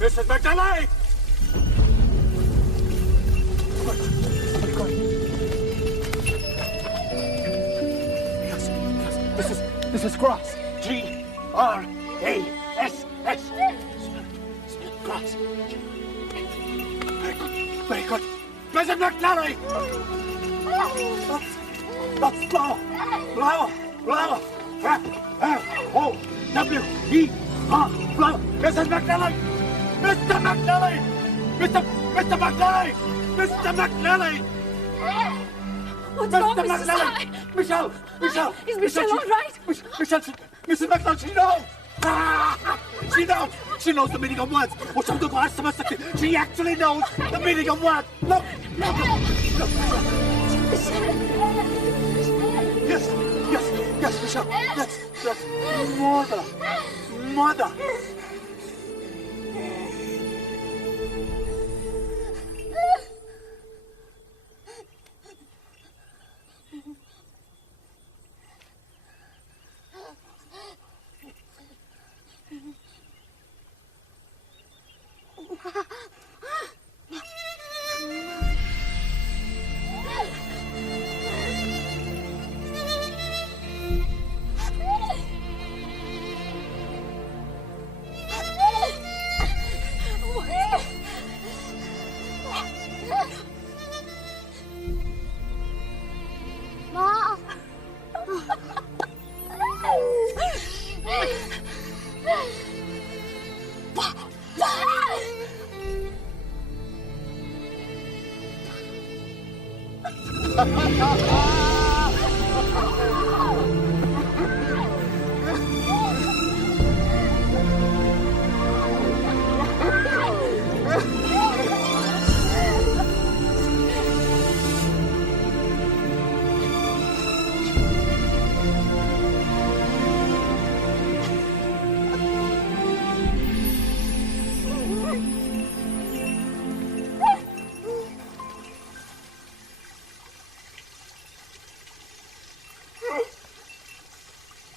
Mrs. McNally! This is Gross. G-R-A-S-S. Gross. Very good. Mrs. McNally! That's flower. F-L-O-W-E-R. Flower. Mrs. McNally! Mr. McNally! Mr. McNally! Mr. McNally! What's wrong, Mr. Mr. McNally! Sai? Michelle! Is Michelle all right? Michelle, Mrs. McNally, she knows! She knows! She knows the meaning of words! वो शब्दों को आज समझ सकती है! She actually knows the meaning of words! Look! Yes, Michelle! That's mother!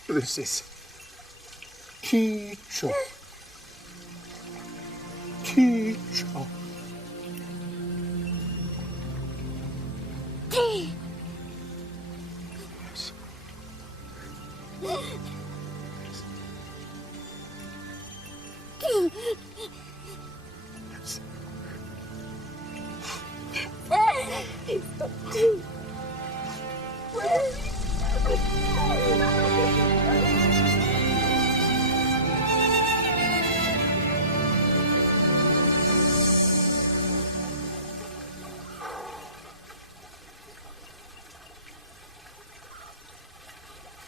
This is teacher.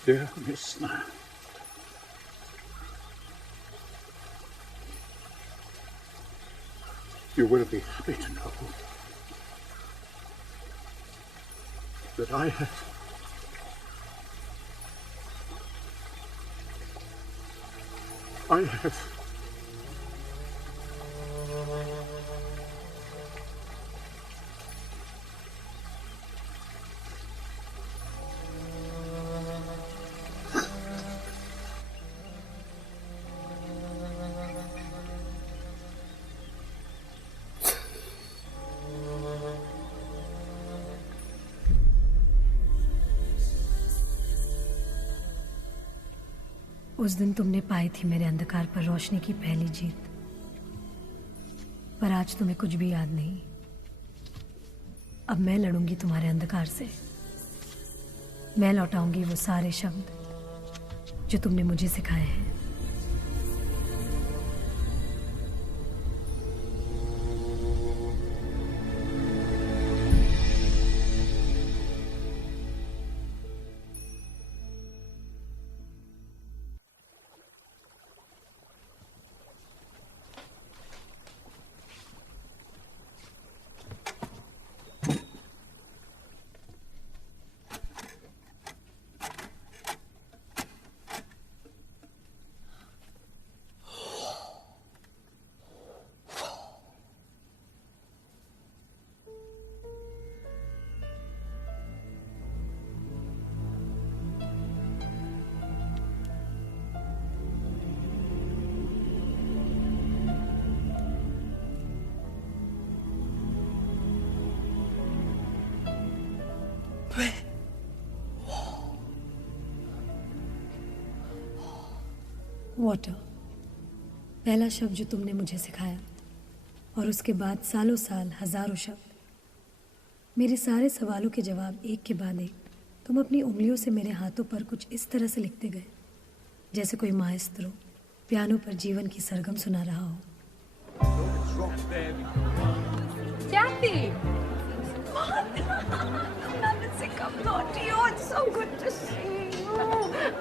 Dear Miss Nan, you will be happy to know that I have उस दिन तुमने पाई थी मेरे अंधकार पर रोशनी की पहली जीत, पर आज तुम्हें कुछ भी याद नहीं। अब मैं लड़ूंगी तुम्हारे अंधकार से। मैं लौटाऊंगी वो सारे शब्द जो तुमने मुझे सिखाए हैं। वाटर, पहला शब्द जो तुमने मुझे सिखाया, और उसके बाद सालों साल हजारों शब्द। मेरे सारे सवालों के जवाब एक के बाद एक तुम अपनी उंगलियों से मेरे हाथों पर कुछ इस तरह से लिखते गए, जैसे कोई माएस्त्रो पियानो पर जीवन की सरगम सुना रहा हो। Kathy! Nancy, come on to you. It's so good to see you.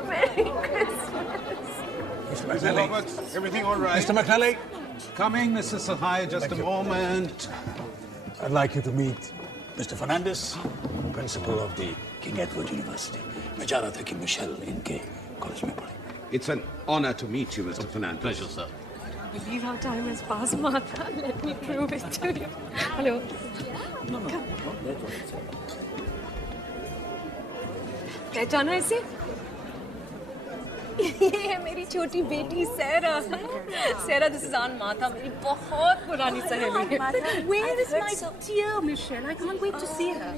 Merry Christmas. Mr. Roberts, everything all right? Mr. McNally, Coming, Mrs. Sahai, just a moment. I'd like you to meet Mr. Fernandez, principal of the King Edward University. मैं चाह रहा था कि मिशेल इनके कॉलेज में पढ़े। It's an honor to meet you, Mr. Fernandez. Pleasure, sir. Believe how time has passed, Martha. Let me prove it to you. Hello. पहचाना इसे? ये है मेरी छोटी बेटी सैरा। सैरा, this is Aunt Martha, मेरी बहुत पुरानी सहेली है। Where is my dear Michelle? I can't wait to see her.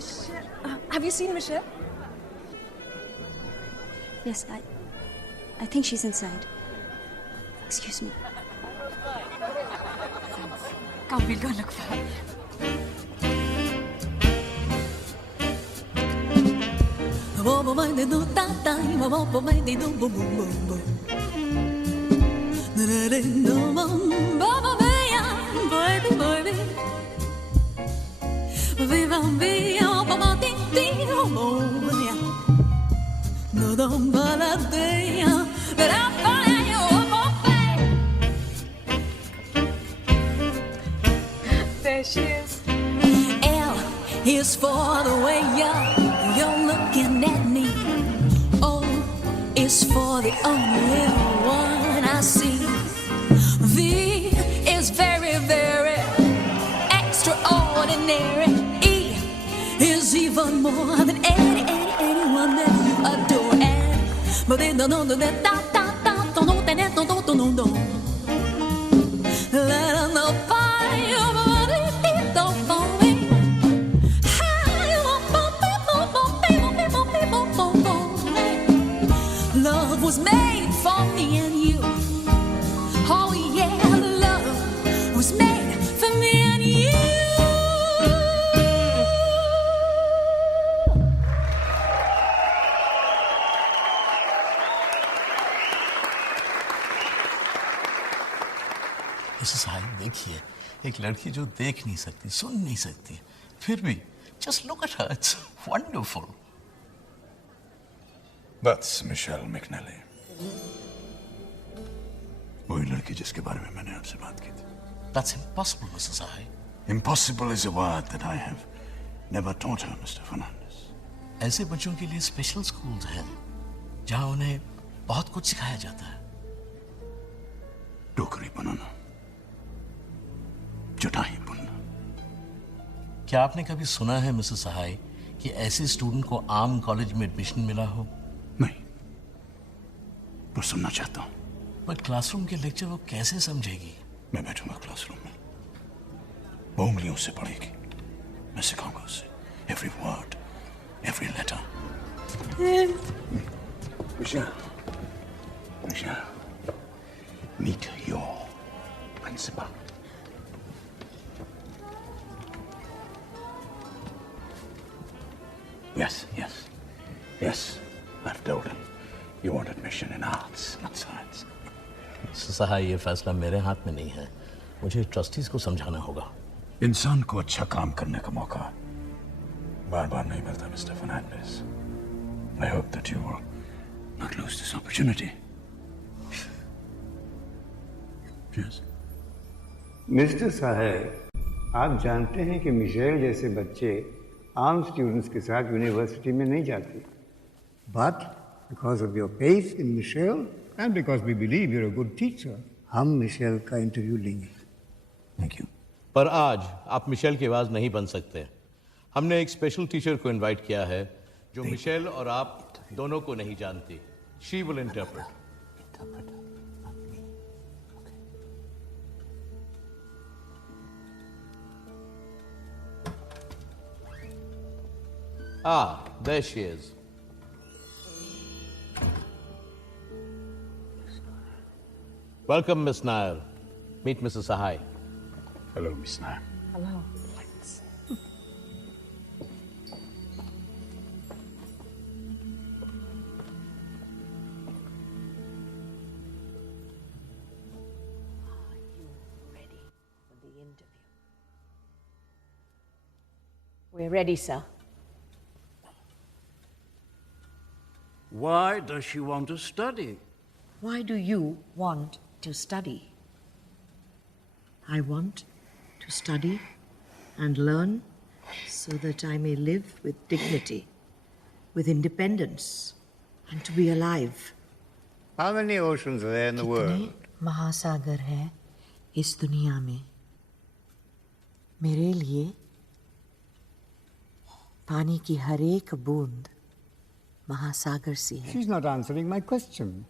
Have you seen Michelle? Yes, I think she's inside. Excuse me. Come, we'll go look for her. There she is. L is for the way you're looking at me. O is for the only one I see. V is very, very extraordinary. E is even more than anyone that you adore. And but then no that da da da don't know that don't know. Let know love was made for me and you. Oh yeah, love was made for me and you. Mrs high, देखिए, एक लड़की जो देख नहीं सकती, सुन नहीं सकती, फिर भी just look at her, it's wonderful. That's Michelle McNally. वही लड़की जिसके बारे में मैंने आपसे बात की थी। That's impossible, Mrs. Ahai. Impossible is a word that I have never taught her, Mr. Fernandez. ऐसे बच्चों के लिए स्पेशल स्कूल्स हैं, जहां उन्हें बहुत कुछ सिखाया जाता है। टोकरी बनाना, चटाई बुनना। क्या आपने कभी सुना है, मिसेस हाई, कि ऐसे स्टूडेंट को आम कॉलेज में एडमिशन मिला हो? नहीं, वो सुनना चाहता हूं। पर क्लासरूम के लेक्चर वो कैसे समझेगी? मैं बैठूंगा क्लासरूम में, वो उंगलियों से पढ़ेगी, मैं सिखाऊंगा उसे every word, every letter. Michelle, meet your principal. Yes, I've told him you want admission in arts, not science. सहाय, ये फैसला मेरे हाथ में नहीं है, मुझे ट्रस्टीज को समझाना होगा। इंसान को अच्छा काम करने का मौका बार बार नहीं मिलता, mister Fernandes. I hope that you will not lose this opportunity. Yes. Mister साहब, आप जानते हैं कि मिशेल जैसे बच्चे आम स्टूडेंट्स के साथ यूनिवर्सिटी में नहीं जाते। But because of your faith in Michelle and because we believe you're a good teacher, हम मिशेल का इंटरव्यू लेंगे। Thank you. पर आज आप मिशेल की आवाज नहीं बन सकते। हमने एक स्पेशल टीचर को इनवाइट किया है जो मिशेल और आप दोनों को नहीं जानती। She will interpret. Ah, there she is. Welcome, Miss Nair. Meet Mrs. Sahai. Hello, Miss Nair. Hello. We're ready, sir. Why does she want to study? Why do you want to study? I want to study and learn so that I may live with dignity, with independence, and to be alive. How many oceans are there in the world? महासागर है इस दुनिया में मेरे लिए पानी की हर एक बूंद महासागर सी है। She's not answering my question.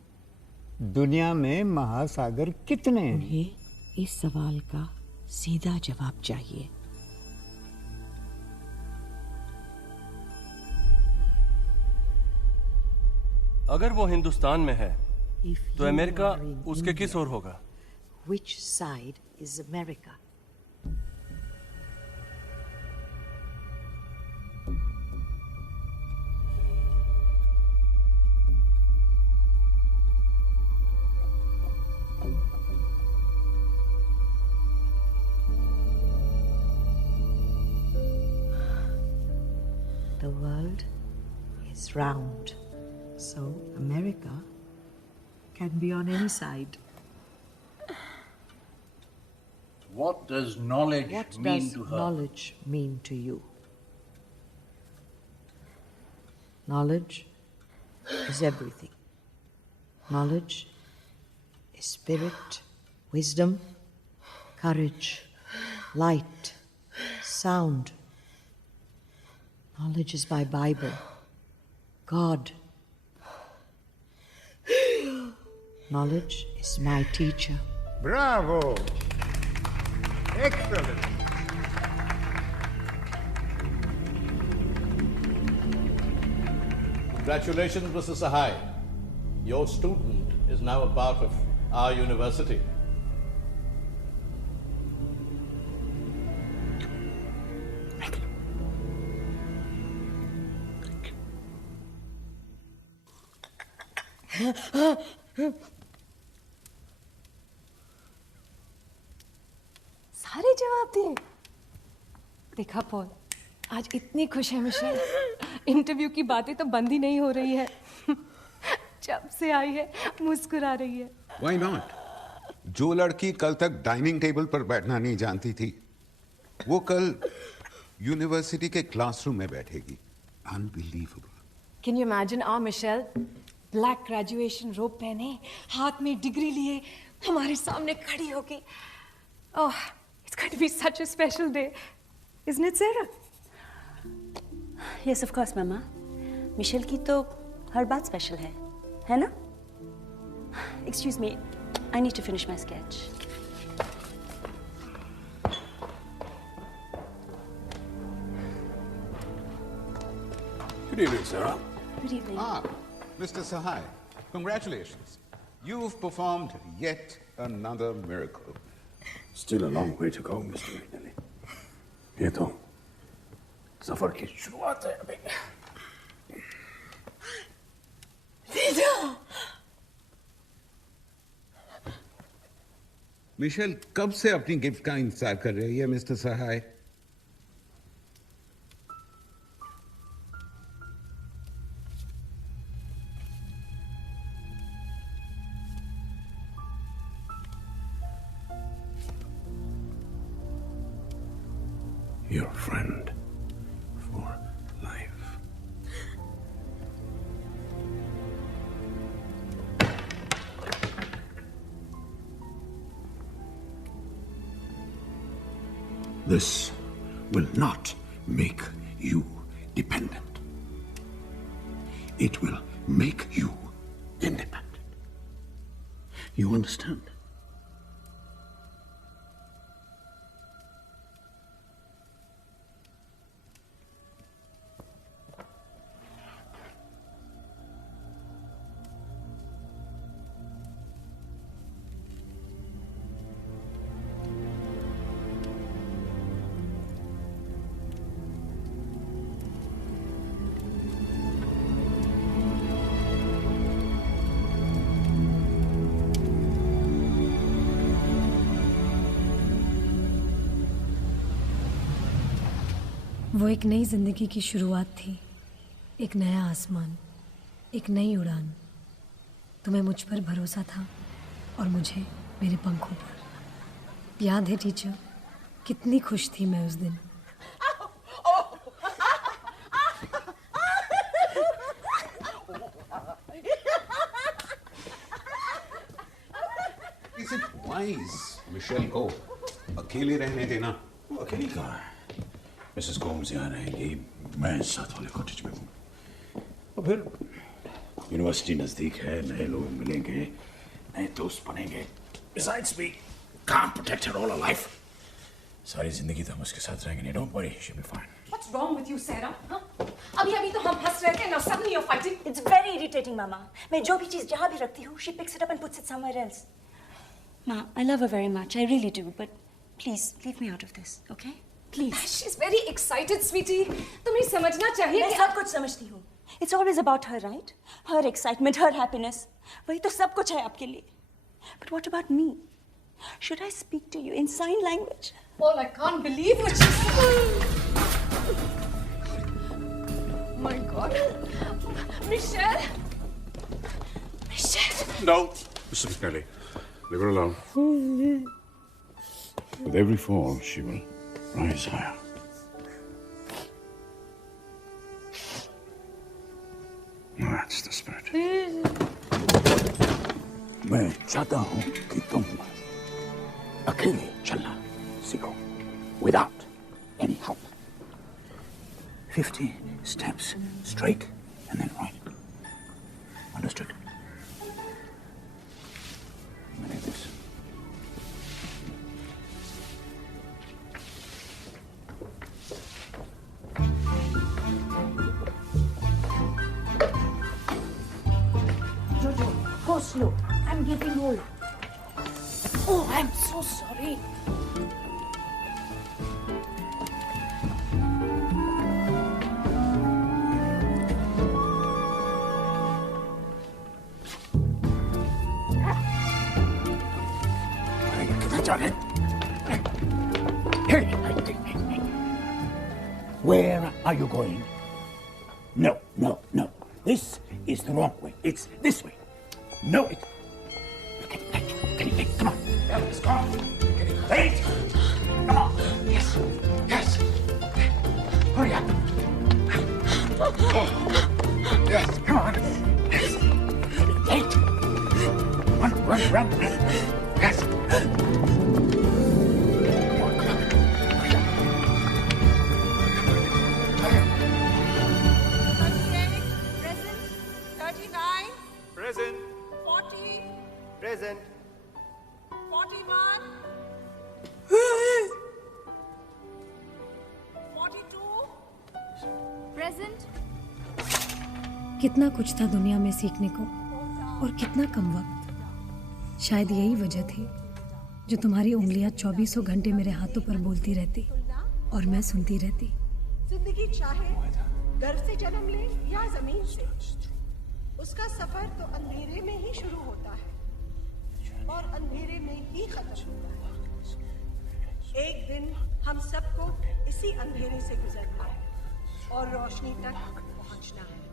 दुनिया में महासागर कितने हैं? उन्हें इस सवाल का सीधा जवाब चाहिए। अगर वो हिंदुस्तान में है तो अमेरिका उसके किस ओर होगा? Which side is America? The world is round, so America can be on any side. What does knowledge What mean does to her? knowledge mean to you? Knowledge is everything. Knowledge is spirit, wisdom, courage, light, sound. Knowledge is my Bible, God. Knowledge is my teacher. Bravo! Excellent! Congratulations, Mrs. Sahai. Your student is now a part of our university. सारे जवाब दिए। देखा पॉल, आज इतनी खुश है Michel. Interview की बातें तो बंद ही नहीं हो रही है। जब से आई है मुस्कुरा रही है। Why not? जो लड़की कल तक डाइनिंग टेबल पर बैठना नहीं जानती थी, वो कल यूनिवर्सिटी के क्लासरूम में बैठेगी। Unbelievable. Can you imagine our Michelle? Black graduation रोब पहने, हाथ में डिग्री लिए, हमारे सामने खड़ी होगी। ओह, it's going to be such a special day, isn't it, Sarah? Yes, of course, Mama. Michelle की तो हर बात स्पेशल है ना? Excuse me, I need to finish my sketch. Good evening, Sarah. Good evening. Mr. Sahai, congratulations. You've performed yet another miracle. Still a long way to go, Mr. McNally. ये तो सफर की शुरुआत है अभी। मिशेल कब से अपनी गिफ्ट का इंतजार कर रही है, मिस्टर सहाय? Your friend for life. This will not make you dependent. It will make you independent. You understand? वो एक नई जिंदगी की शुरुआत थी, एक नया आसमान, एक नई उड़ान। तुम्हें मुझ पर भरोसा था और मुझे मेरे पंखों पर। याद है टीचर, कितनी खुश थी मैं उस दिन। Is it wise मिशेल को अकेले रहने देना? वो अकेली कहाँ है? मिसेस गोम्स यहाँ रहेंगी, मैं साथ वाले कॉटेज में हूँ। और फिर यूनिवर्सिटी नजदीक है, नए लोग मिलेंगे, नए दोस्त बनेंगे। Besides, we can't protect her all her life. सारी जिंदगी तो हम उसके साथ रहेंगे। Don't worry, she'll be fine. What's wrong with you, Sarah? Huh? अभी तो हम हंस रहे थे, now suddenly you're fighting. It's very irritating, Mama. मैं जो भी चीज जहाँ भी रखती हूँ, she picks it up and puts it somewhere else. Ma, I love her very much. I really do. But please, leave me out of this, okay? Please. She's very excited, sweetie. तुम्हें समझना चाहिए मैं कि सब कुछ समझती हूँ. It's always about her, right? Her excitement, her happiness. वही तो सब कुछ है आपके लिए. But what about me? Should I speak to you in sign language? Paul, I can't believe what she said. My God. Michelle. Michelle. No, Mr. McNally, leave her alone. With every fall, she will rise higher. That's the spirit. मैं चाहता हूँ कि तुम अकेले चलना सीखो, without any help. 50 steps straight and then right. Understood? मैंने this. Jojo, go slow. I'm getting old. Oh, I'm so sorry. Where are you going? No, no, no. This is the wrong way. It's this way. No, it's... Getting late. Come on. Let's go. Getting late. Come on. Yes. Yes. Hurry up. Yes, come on. Yes. Getting late. Run. Yes. Present. 40. Present. 41. 42. Present. कितना कुछ था दुनिया में सीखने को और कितना कम वक्त। शायद यही वजह थी जो तुम्हारी उंगलियां 24 घंटे मेरे हाथों पर बोलती रहती और मैं सुनती रहती। जिंदगी चाहे घर से जन्म ले या जमीन से, उसका सफर तो अंधेरे में ही शुरू होता है और अंधेरे में ही खत्म होता है। एक दिन हम सबको इसी अंधेरे से गुजरना है और रोशनी तक पहुंचना है।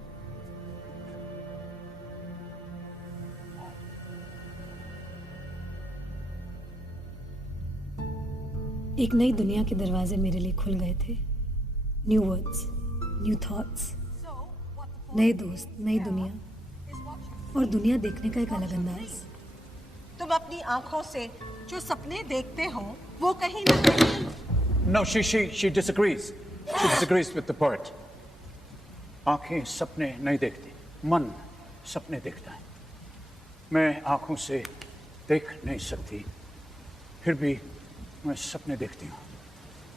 एक नई दुनिया के दरवाजे मेरे लिए खुल गए थे। न्यू वर्ड्स, न्यू थॉट्स, नए दोस्त, नई दुनिया और दुनिया देखने का एक अलग अंदाज। तुम अपनी आंखों से जो सपने देखते हो वो कहीं न कहीं। No, she disagrees. She disagrees with the poet. आंखें सपने नहीं देखती, मन सपने देखता है। मैं आंखों से देख नहीं सकती, फिर भी मैं सपने देखती हूँ।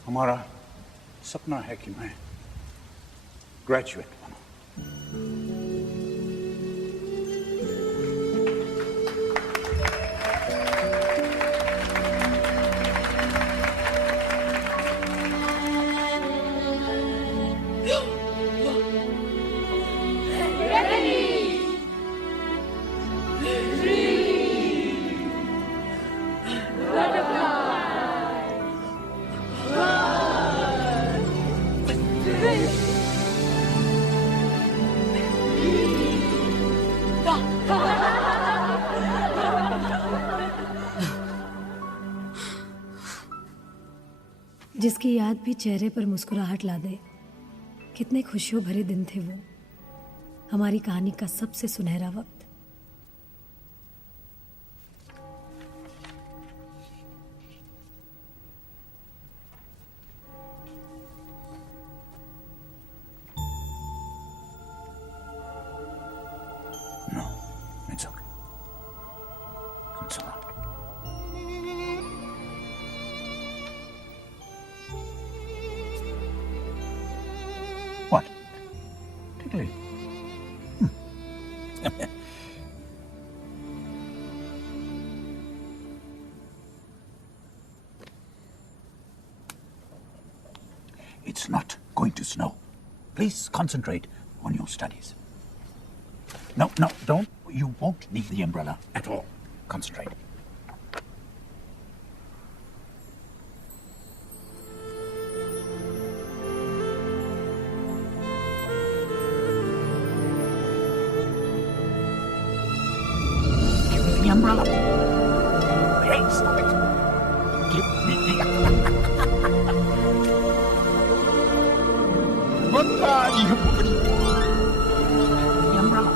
हमारा सपना है कि मैं ग्रेजुएट बनूं। जिसकी याद भी चेहरे पर मुस्कुराहट ला दे। कितने खुशियों भरे दिन थे वो, हमारी कहानी का सबसे सुनहरा वक्त। No, it's okay. It's all right. What? Tickly. It's not going to snow. Please concentrate on your studies. No, don't. You won't need the umbrella at all. Concentrate. Give me the umbrella. Hey, stop it. Give me the What are you moving? The umbrella.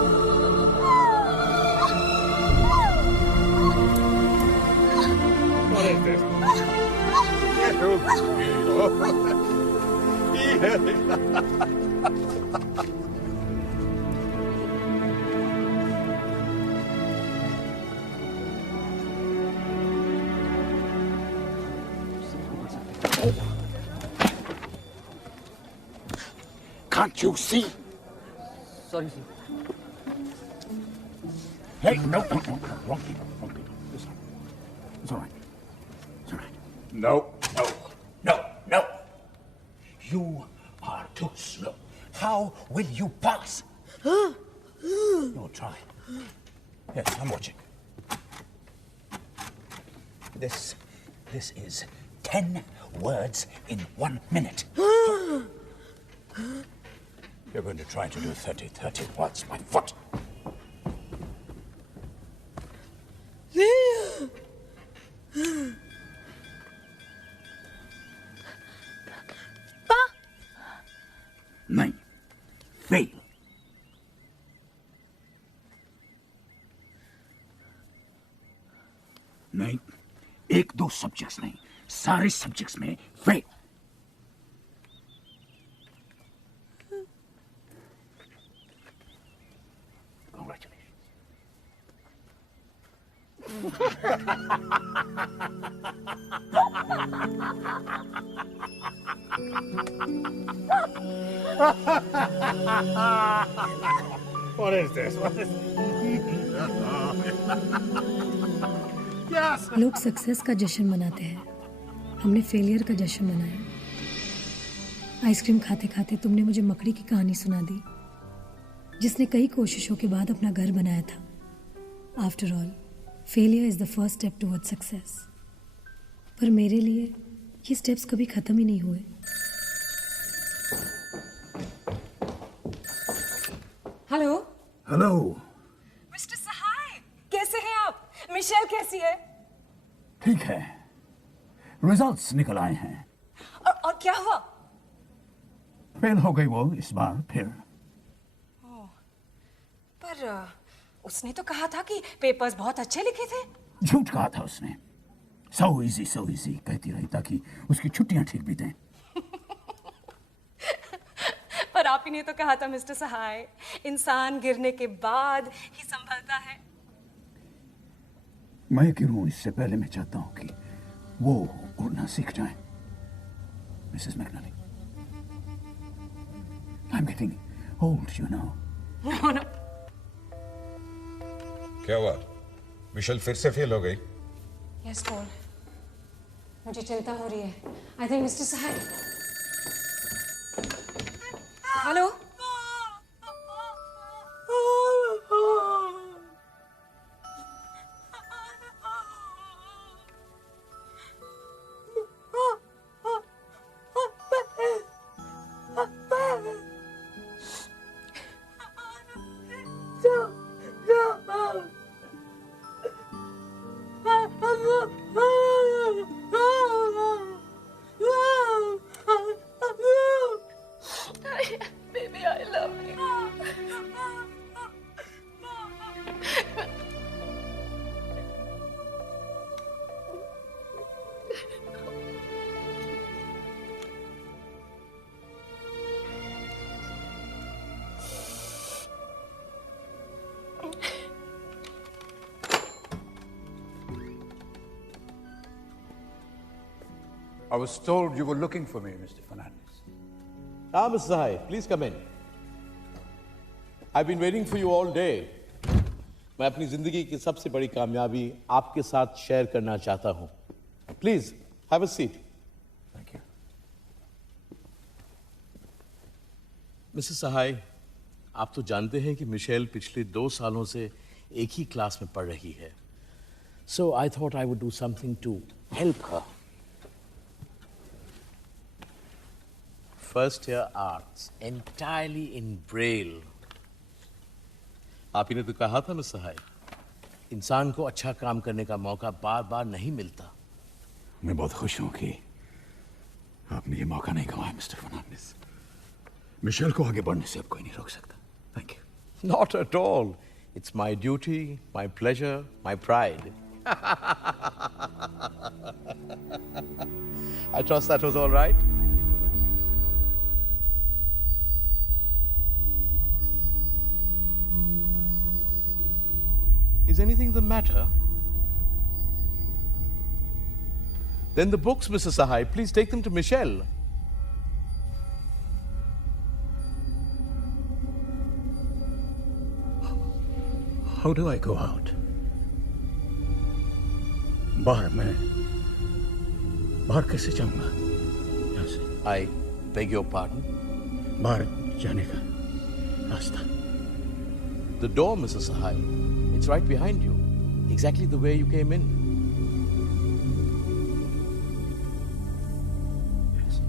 What is this? Can't you see? Sorry, sir. Hey, no, wrong people. This one. It's all right. It's all right. No. You are too slow. How will you pass? You'll try. Yes, I'm watching. This is 10 words in 1 minute. You're going to try to do 30 words by foot. नहीं, fail. नहीं, 1-2 सब्जेक्ट्स नहीं, सारे सब्जेक्ट्स में fail. What is this? Yes. लोग सक्सेस का जश्न मनाते हैं, हमने फेलियर का जश्न मनाया। आइसक्रीम खाते खाते तुमने मुझे मकड़ी की कहानी सुना दी, जिसने कई कोशिशों के बाद अपना घर बनाया था। After all, failure is the first step toward success. पर मेरे लिए ये स्टेप्स कभी खत्म ही नहीं हुए। हेलो हेलो मिस्टर सहाय, कैसे हैं आप? मिशेल कैसी है? ठीक है, रिजल्ट्स निकल आए हैं। और क्या हुआ? फेल हो गई वो इस बार फिर। पर उसने तो कहा था कि पेपर्स बहुत अच्छे लिखे थे। झूठ कहा था उसने। सो इजी कहती रही ताकि उसकी छुट्टियां ठीक बीतें। पर आप ही ने तो कहा था मिस्टर सहाय, इंसान गिरने के बाद ही संभलता है। मैं गिरूं इससे पहले मैं चाहता हूं कि वो उड़ना सीख जाए। Missus McNally, I am getting old, you know. No. क्या हुआ? मिशेल फिर से फेल हो गई? यस पॉल, मुझे चिंता हो रही है। I think mister Sahay. Hello I was told you were looking for me, Mr. Fernandez. Ah, Mr. Sahai, please come in. I've been waiting for you all day. मैं अपनी जिंदगी की सबसे बड़ी कामयाबी आपके साथ शेयर करना चाहता हूं. Please, have a seat. Thank you. Mrs. Sahai, आप तो जानते हैं कि मिशेल पिछले 2 सालों से एक ही क्लास में पढ़ रही है. So I thought I would do something to help her. First year arts, entirely in Braille. आप ही ने तो कहा था मिस सहाय, इंसान को अच्छा काम करने का मौका बार बार नहीं मिलता. मैं बहुत खुश हूं कि आपने ये मौका नहीं गंवाया मिस्टर फर्नांडिस. मिशेल को आगे बढ़ने से अब कोई नहीं रोक सकता. Thank you. Not at all. It's my duty, my pleasure, my pride. I trust that was all right. Is anything the matter? Then the books, Mrs. Sahai, please take them to Michelle. How do I go out? बाहर कैसे जाऊंगा यहाँ से? I beg your pardon? बाहर जाने का रास्ता. The door, Mrs. Sahai. It's right behind you. Exactly the way you came in. Yes.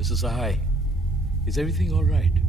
Mrs. Sahai, is everything all right?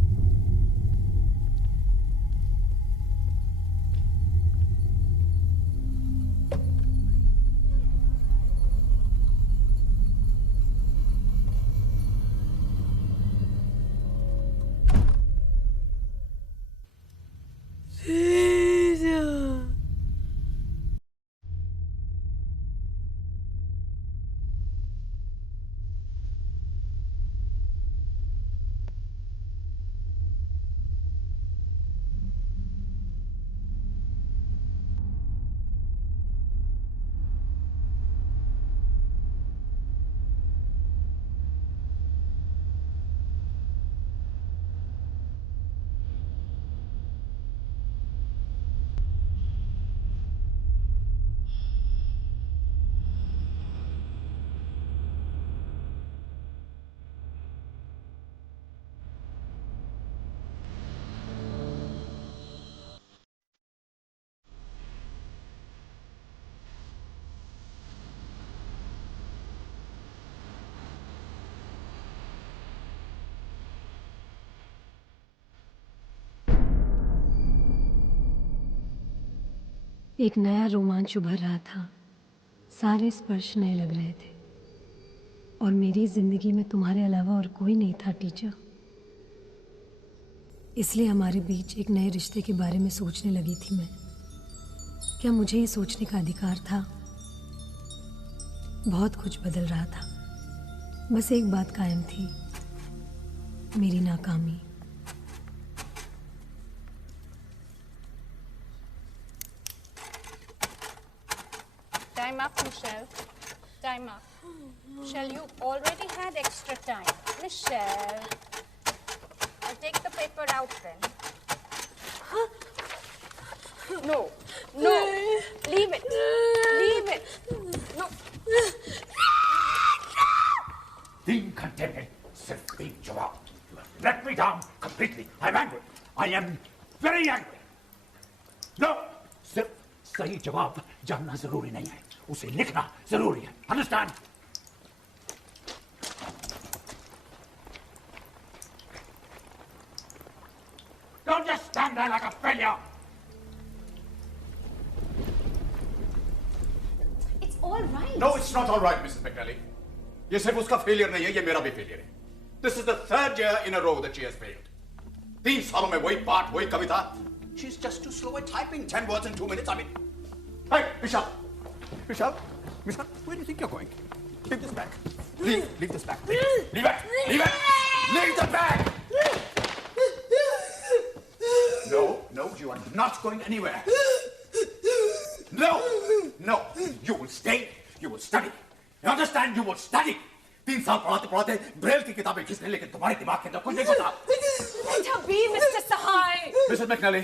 एक नया रोमांच उभर रहा था. सारे स्पर्श नए लग रहे थे और मेरी जिंदगी में तुम्हारे अलावा और कोई नहीं था टीचर. इसलिए हमारे बीच एक नए रिश्ते के बारे में सोचने लगी थी मैं. क्या मुझे ये सोचने का अधिकार था? बहुत कुछ बदल रहा था. बस एक बात कायम थी, मेरी नाकामी. Time up, Michelle. Time up. Michelle, you already had extra time. Michelle. I'll take the paper out then. No. No. Leave it. Leave it. No. 3 घंटे में सिर्फ एक जवाब. You have let me down completely. I'm angry. I am very angry. No. सिर्फ सही जवाब जानना जरूरी नहीं है. उसे लिखना जरूरी है. Understand? Don't just stand there like a failure. It's all right. No, it's not all right, Mrs. McNally. ये सिर्फ उसका फेलियर नहीं है, ये मेरा भी फेलियर है. This is the 3rd year in a row that she has failed. 3 सालों में वही पाठ, वही कविता. She's just too slow at typing. 10 words in 2 minutes. I mean, hey, Vishal, where do you think you're going? Leave this bag. Leave this bag. Leave it. Leave it. Leave the bag. No, you are not going anywhere. No. No, you will stay. You will study. You understand? You will study. 3 साल पढ़ाते पढ़ाते ब्रेल की किताबें खींचने, लेकिन तुम्हारे दिमाग के अंदर कुछ नहीं होता. Let her be, Mr. Sahai. Mrs. McNally,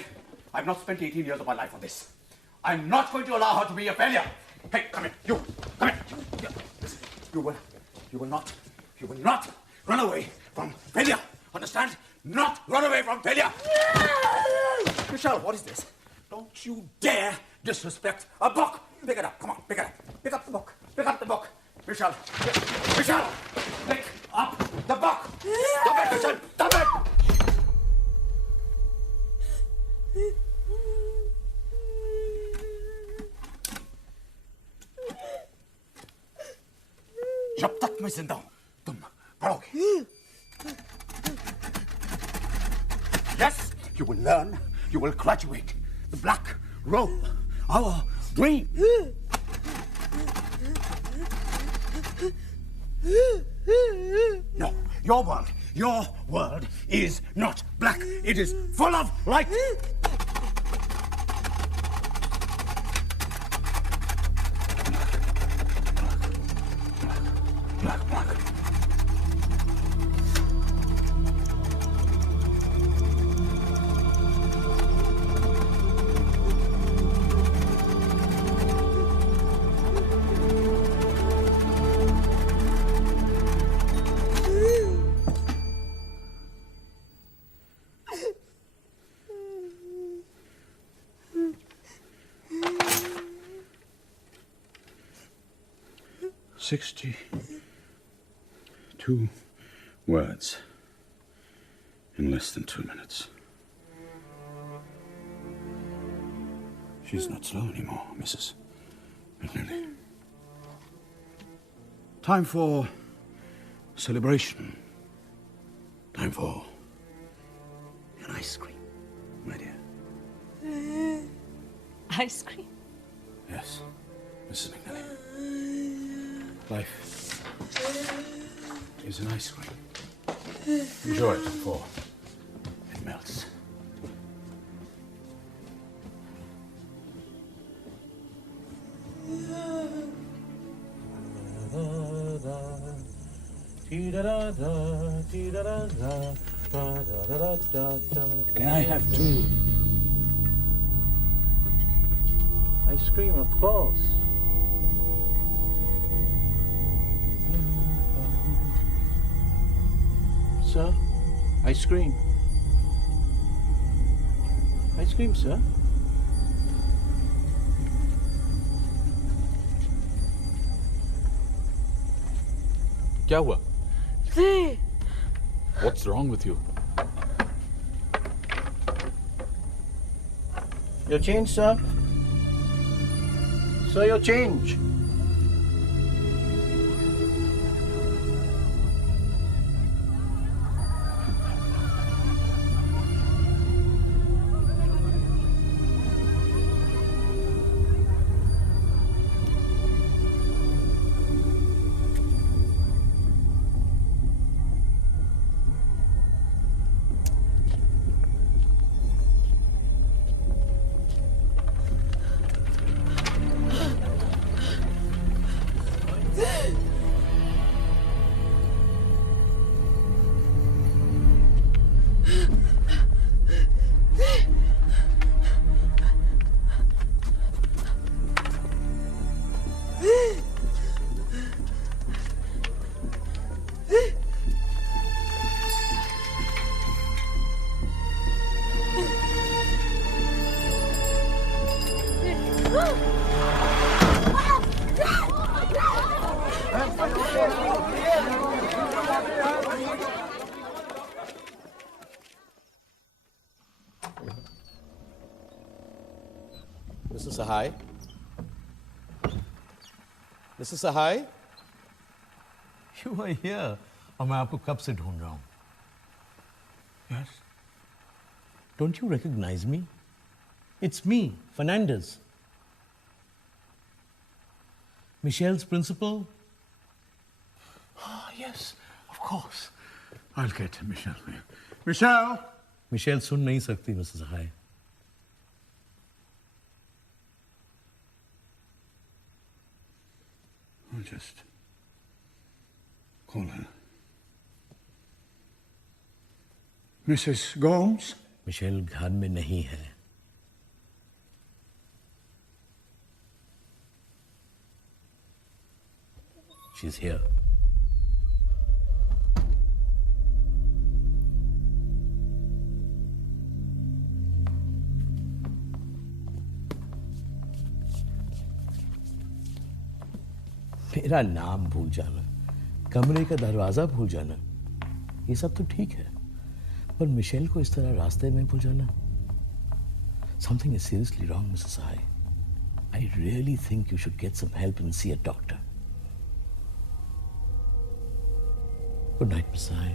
I've not spent 18 years of my life on this. I'm not going to allow her to be a failure. Hey, come here. You, come here. Listen, you will not run away from failure. Understand? Not run away from failure. Michelle, what is this? Don't you dare disrespect a book. Pick it up. Come on, pick it up. Pick up the book. Pick up the book. Michelle, Michelle, pick up the book. Stop it, Michelle. Stop it. जब तक मैं जिंदा हूं तुम पढ़ोगे. Yes, you will learn, you will graduate. The black robe, our dream. No, your world is not black. It is full of light. Black. $62 words in less than 2 minutes. She's not slow anymore, Mrs. McNally. Time for celebration. Time for an ice cream, my dear. Ice cream? Yes, Mrs. McNally. Life is an ice cream. Enjoy it before it melts. Can I have 2? Ice cream, of course. Sir, ice cream. Ice cream, sir. क्या हुआ? See. What's wrong with you? Your change, sir. Sir, your change. Mr. Sahai? Mr. Sahai? You are here. और मैं आपको कब से ढूंढ रहा हूं. Yes? Don't you recognize me? It's me, Fernandez. Michelle's principal. Oh, yes, of course. I'll get Michelle for you. Michelle! Michelle सुन नहीं सकती, Mr. Sahai. just call her. Mrs. Gomes? Michelle घर में नहीं है. She's here. मेरा नाम भूल जाना, कमरे का दरवाजा भूल जाना, ये सब तो ठीक है, पर मिशेल को इस तरह रास्ते में भूल जाना, something is seriously wrong, Mrs. Sahai. I really think you should get some help and see a doctor. Good night, Miss Sahai.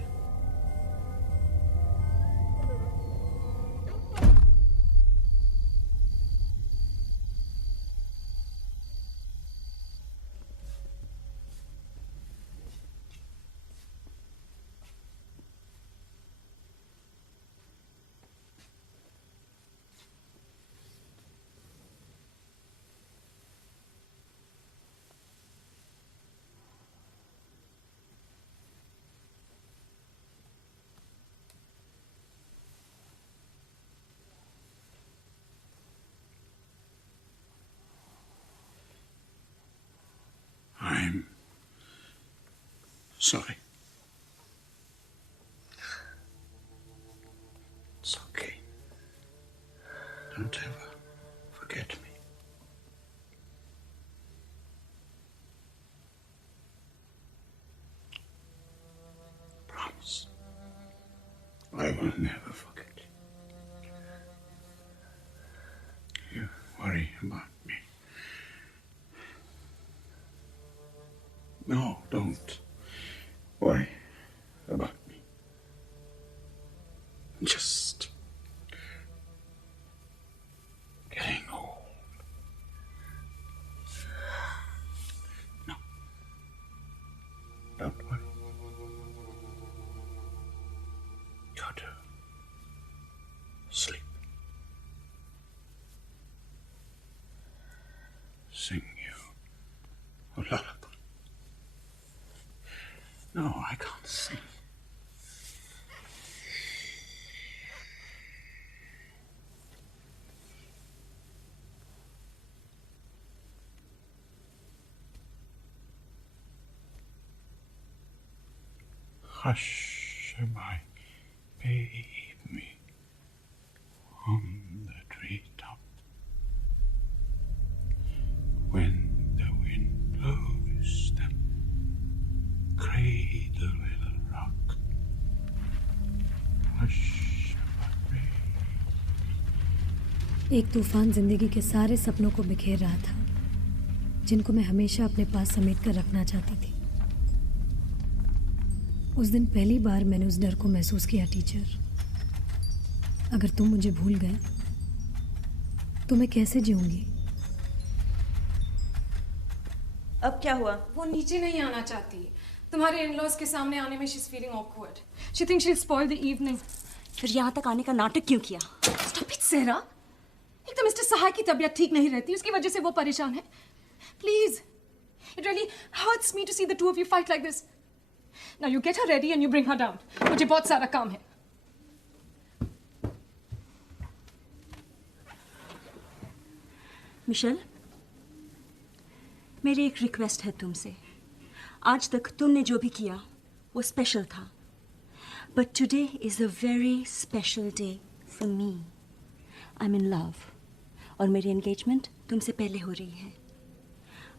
I'm sorry. It's okay. Don't ever forget me. Promise. I will never forget you. You worry about me. No, don't worry about me. Just getting old. No, don't worry. Go to sleep. Sing you a lullaby. No, I can't sing. Hush, my baby, on the treetop. When the wind blows them cradle will rock. Hush, my एक तूफान जिंदगी के सारे सपनों को बिखेर रहा था, जिनको मैं हमेशा अपने पास समेट कर रखना चाहती थी. उस दिन पहली बार मैंने उस डर को महसूस किया. टीचर, अगर तुम मुझे भूल गए तो मैं कैसे जीऊंगी? अब क्या हुआ? वो नीचे नहीं आना चाहती. तुम्हारे इन-लॉज के सामने आने में she's feeling awkward. She thinks she'll spoil the evening. फिर यहाँ तक आने का नाटक क्यों किया? Stop it, Sarah. एक तो मिस्टर सहाय की तबीयत ठीक नहीं रहती, उसकी वजह से वो परेशान है. Please, it really hurts me to see the two of you fight like this. Now you get her ready and you bring her down. मुझे बहुत सारा काम है. मिशेल, मेरी एक रिक्वेस्ट है तुमसे. आज तक तुमने जो भी किया वो स्पेशल था, but today is a very special day for me. I am in love और मेरी एंगेजमेंट तुमसे पहले हो रही है.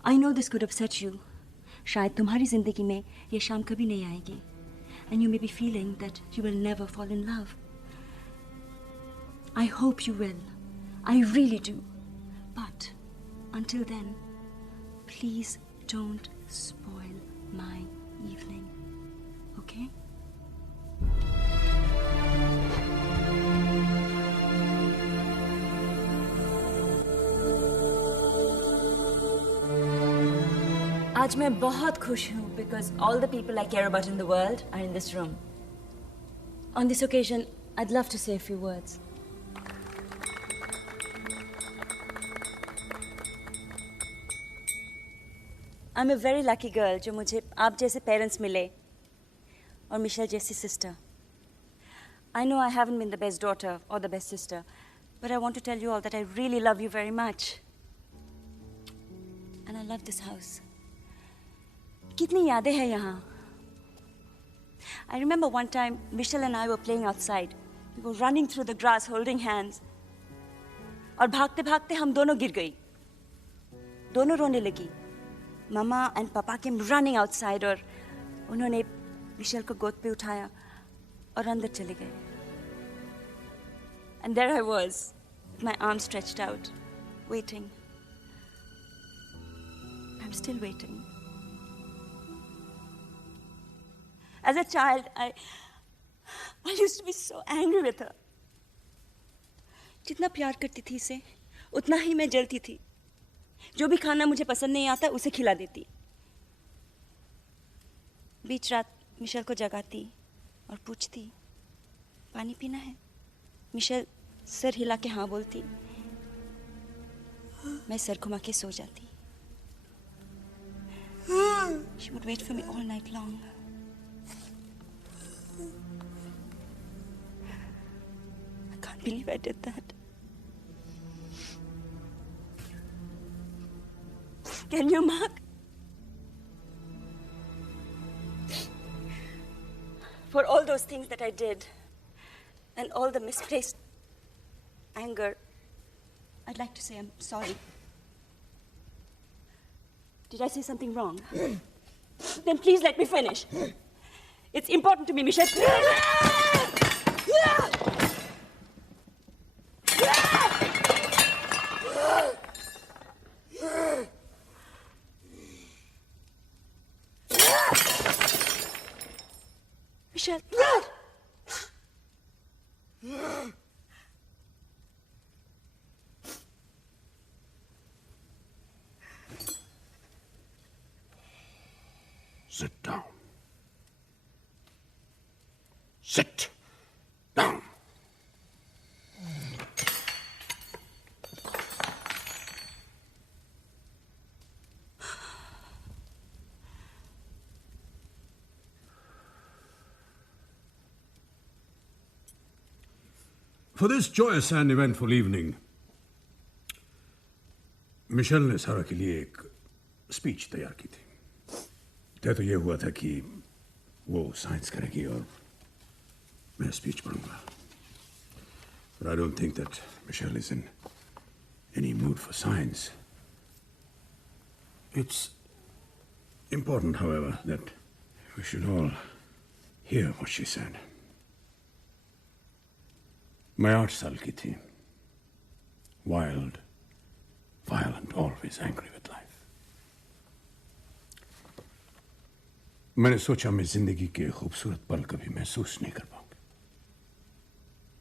I know this could upset you. शायद तुम्हारी जिंदगी में ये शाम कभी नहीं आएगी, and you may be feeling that you will never fall in love. I hope you will. I really do. But until then, please don't spoil my evening. Okay? आज मैं बहुत खुश हूँ because all the people I care about in the world are in this room. On this occasion, I'd love to say a few words. I am a very lucky girl जो मुझे आप जैसे पेरेंट्स मिले और मिशेल जैसी sister. I know I haven't been the best daughter or the best sister, but I want to tell you all that I really love you very much. And I love this house. कितनी यादें हैं यहाँ. I remember one time Michelle and I were playing outside. We were running through the grass holding hands. और भागते भागते हम दोनों गिर गई. दोनों रोने लगी. Mama and Papa came running outside और उन्होंने मिशेल को गोद पे उठाया और अंदर चले गए. And there I was, with my arms stretched out, waiting. I'm still waiting. As a child, I used to be so angry with her. जितना प्यार करती थी इसे, उतना ही मैं जलती थी. जो भी खाना मुझे पसंद नहीं आता, उसे खिला देती. बीच रात मिशेल को जगाती और पूछती, पानी पीना है? मिशेल सर हिला के हाँ बोलती. मैं सर घुमा के सो जाती. She would wait for me all night long. I can't believe I did that. Can you, Mark? For all those things that I did and all the misplaced anger, I'd like to say I'm sorry. Did I say something wrong? Then please let me finish. It's important to me, Michelle. Michelle. Sit down. Sit down. For this joyous and eventful evening, Michelle ने सारा के लिए एक स्पीच तैयार की थी. तय तो ये हुआ था कि वो साइंस करेगी और मैं स्पीच पढ़ूंगा. But I don't think that Michelle is in any mood for science. It's important, however, that we should all hear what she said. मैं 8 साल की थी. Wild, violent, always angry with life. मैंने सोचा मैं जिंदगी के खूबसूरत पल कभी महसूस नहीं कर पाऊंगा.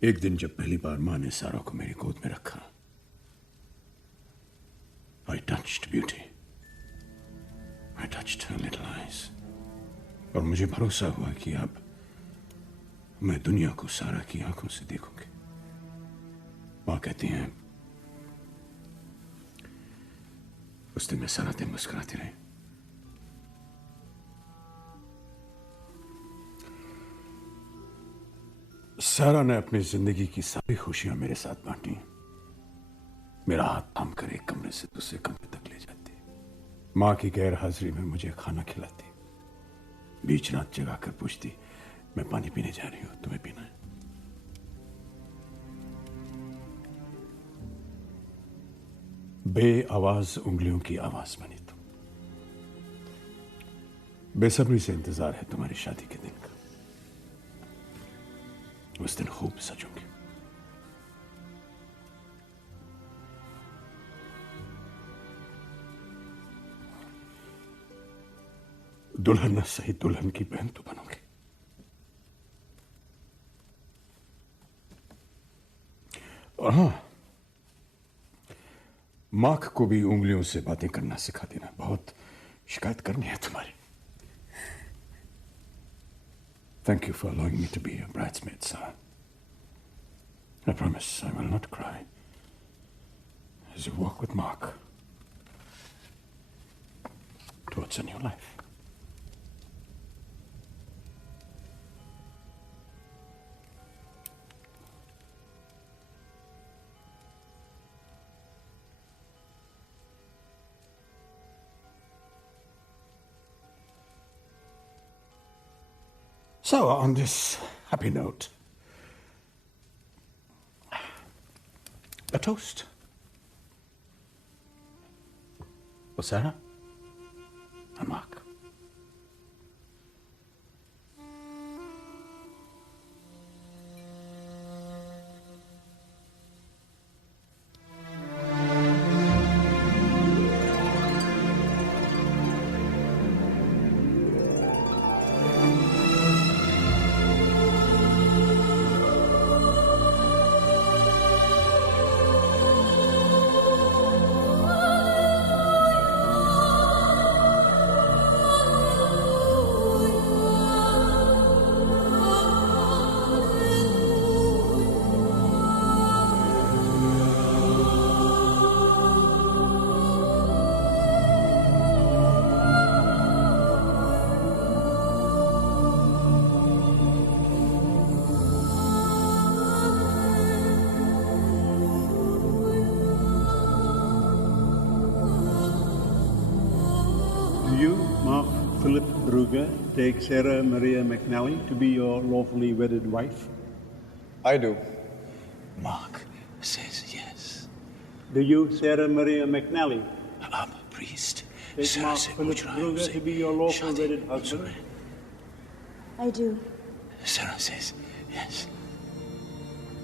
एक दिन जब पहली बार मां ने सारा को मेरी गोद में रखा, I touched beauty. I touched her little eyes. और मुझे भरोसा हुआ कि अब मैं दुनिया को सारा की आंखों से देखूंगी. मां कहती हैं, उस दिन मैं सारा दिन मुस्कुराती रही. सारा ने अपनी जिंदगी की सारी खुशियां मेरे साथ बांटी. मेरा हाथ थाम कर एक कमरे से दूसरे कमरे तक ले जाती. मां की गैर हाजिरी में मुझे खाना खिलाती. बीच रात जगा कर पूछती, मैं पानी पीने जा रही हूं, तुम्हें पीना है? बेआवाज उंगलियों की आवाज बनी. तुम बेसब्री से इंतजार है तुम्हारी शादी के दिन का. उस दिन खूब सजूंगी. दुल्हन न सही दुल्हन की बहन तो बनोगे. और हाँ, मार्क को भी उंगलियों से बातें करना सिखा देना. बहुत शिकायत करनी है तुम्हारी. Thank you for allowing me to be your bridesmaid, Sarah. I promise I will not cry as you walk with Mark toward What's in your life? So, on this happy note, a toast for Sarah and Mark. Do you, Mark Philip Brugge, take Sarah Maria McNally to be your lawfully wedded wife? I do. Mark says yes. Do you, Sarah Maria McNally, I'm a priest. take Mark Philip Brugge to be your lawfully wedded husband? I do. Sarah says yes.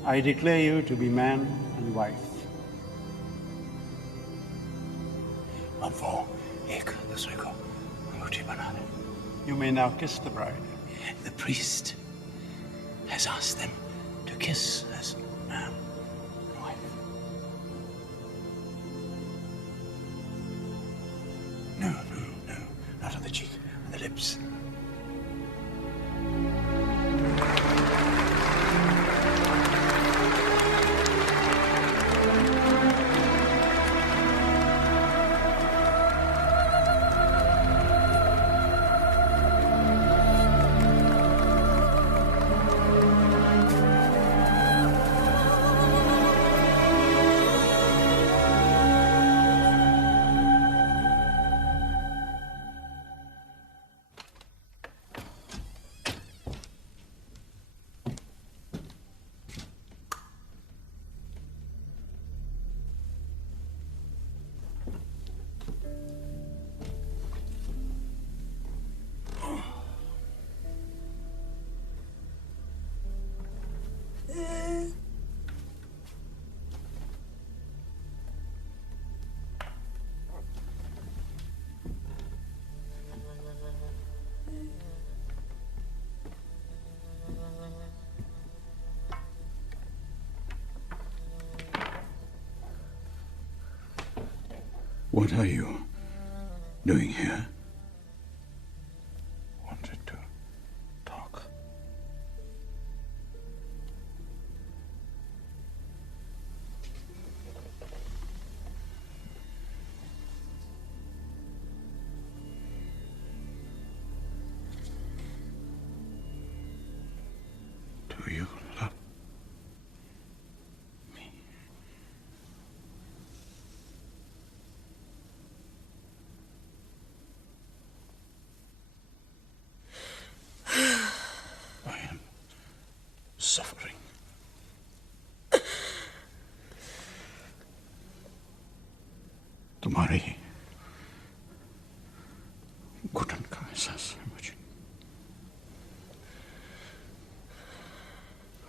I declare you to be man and wife. हम वो एक दूसरे को अंगूठी बना लें. You may now kiss the bride. The priest has asked them to kiss as man and wife. No, not on the cheek, on the lips. What are you doing here? Wanted to talk. Do you love me? I am suffering. तुम्हारी घुटन का एहसास है मुझे.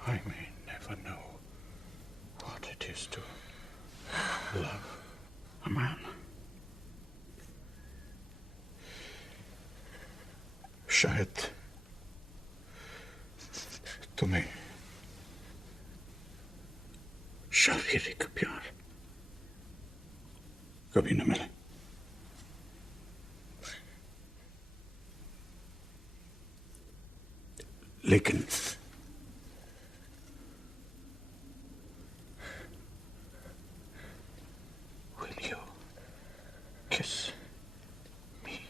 I may never know what it is to love a man. शायद तुम्हें शारीरिक प्यार कभी न मिले. लेकिन will you kiss me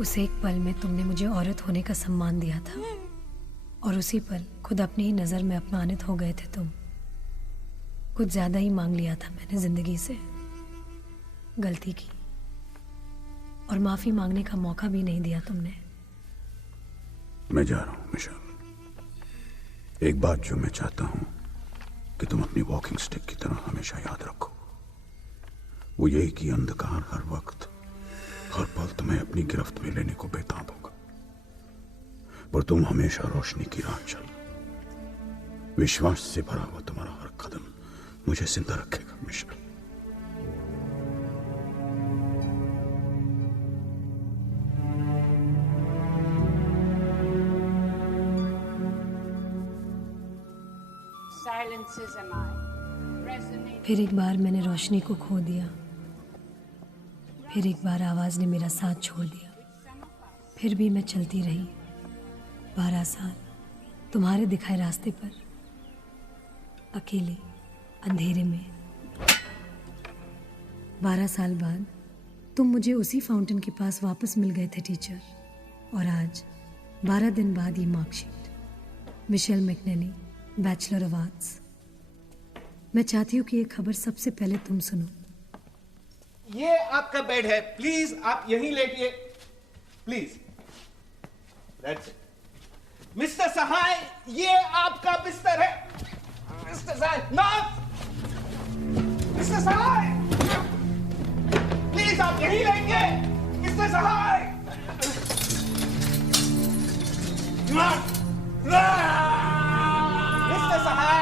उस एक पल में तुमने मुझे औरत होने का सम्मान दिया था और उसी पल खुद अपनी ही नज़र में अपमानित हो गए थे तुम। कुछ ज़्यादा ही मांग लिया था मैंने ज़िंदगी से, गलती की और माफ़ी मांगने का मौका भी नहीं दिया तुमने। मैं जा रहा हूँ मिशेल। एक बात जो मैं चाहता हूँ कि तुम अपनी वॉकिंग स्टिक की तरह हमेशा याद रखो, वो यही कि अंधकार हर वक्त हर पल तुम्हें अपनी गिरफ्त में लेने को बेताब होगा, पर तुम हमेशा रोशनी की राह चलो। विश्वास से भरा हुआ तुम्हारा हर कदम मुझे जिंदा रखेगा मिशेल। फिर एक बार मैंने रोशनी को खो दिया, फिर एक बार आवाज ने मेरा साथ छोड़ दिया, फिर भी मैं चलती रही 12 साल तुम्हारे दिखाए रास्ते पर, अकेले अंधेरे में। 12 साल बाद तुम मुझे उसी फाउंटेन के पास वापस मिल गए थे टीचर, और आज 12 दिन बाद ये marksheet, Michelle McNally, bachelor of arts. मैं चाहती हूँ कि ये खबर सबसे पहले तुम सुनो। ये आपका बेड है, प्लीज आप यहीं लेटिए, प्लीज। That's it. मिस्टर सहाय, ये आपका बिस्तर है। मिस्टर सहाय, नर्स! मिस्टर सहाय, प्लीज आप यहीं लेंगे। मिस्टर सहाय, मिस्टर सहाय।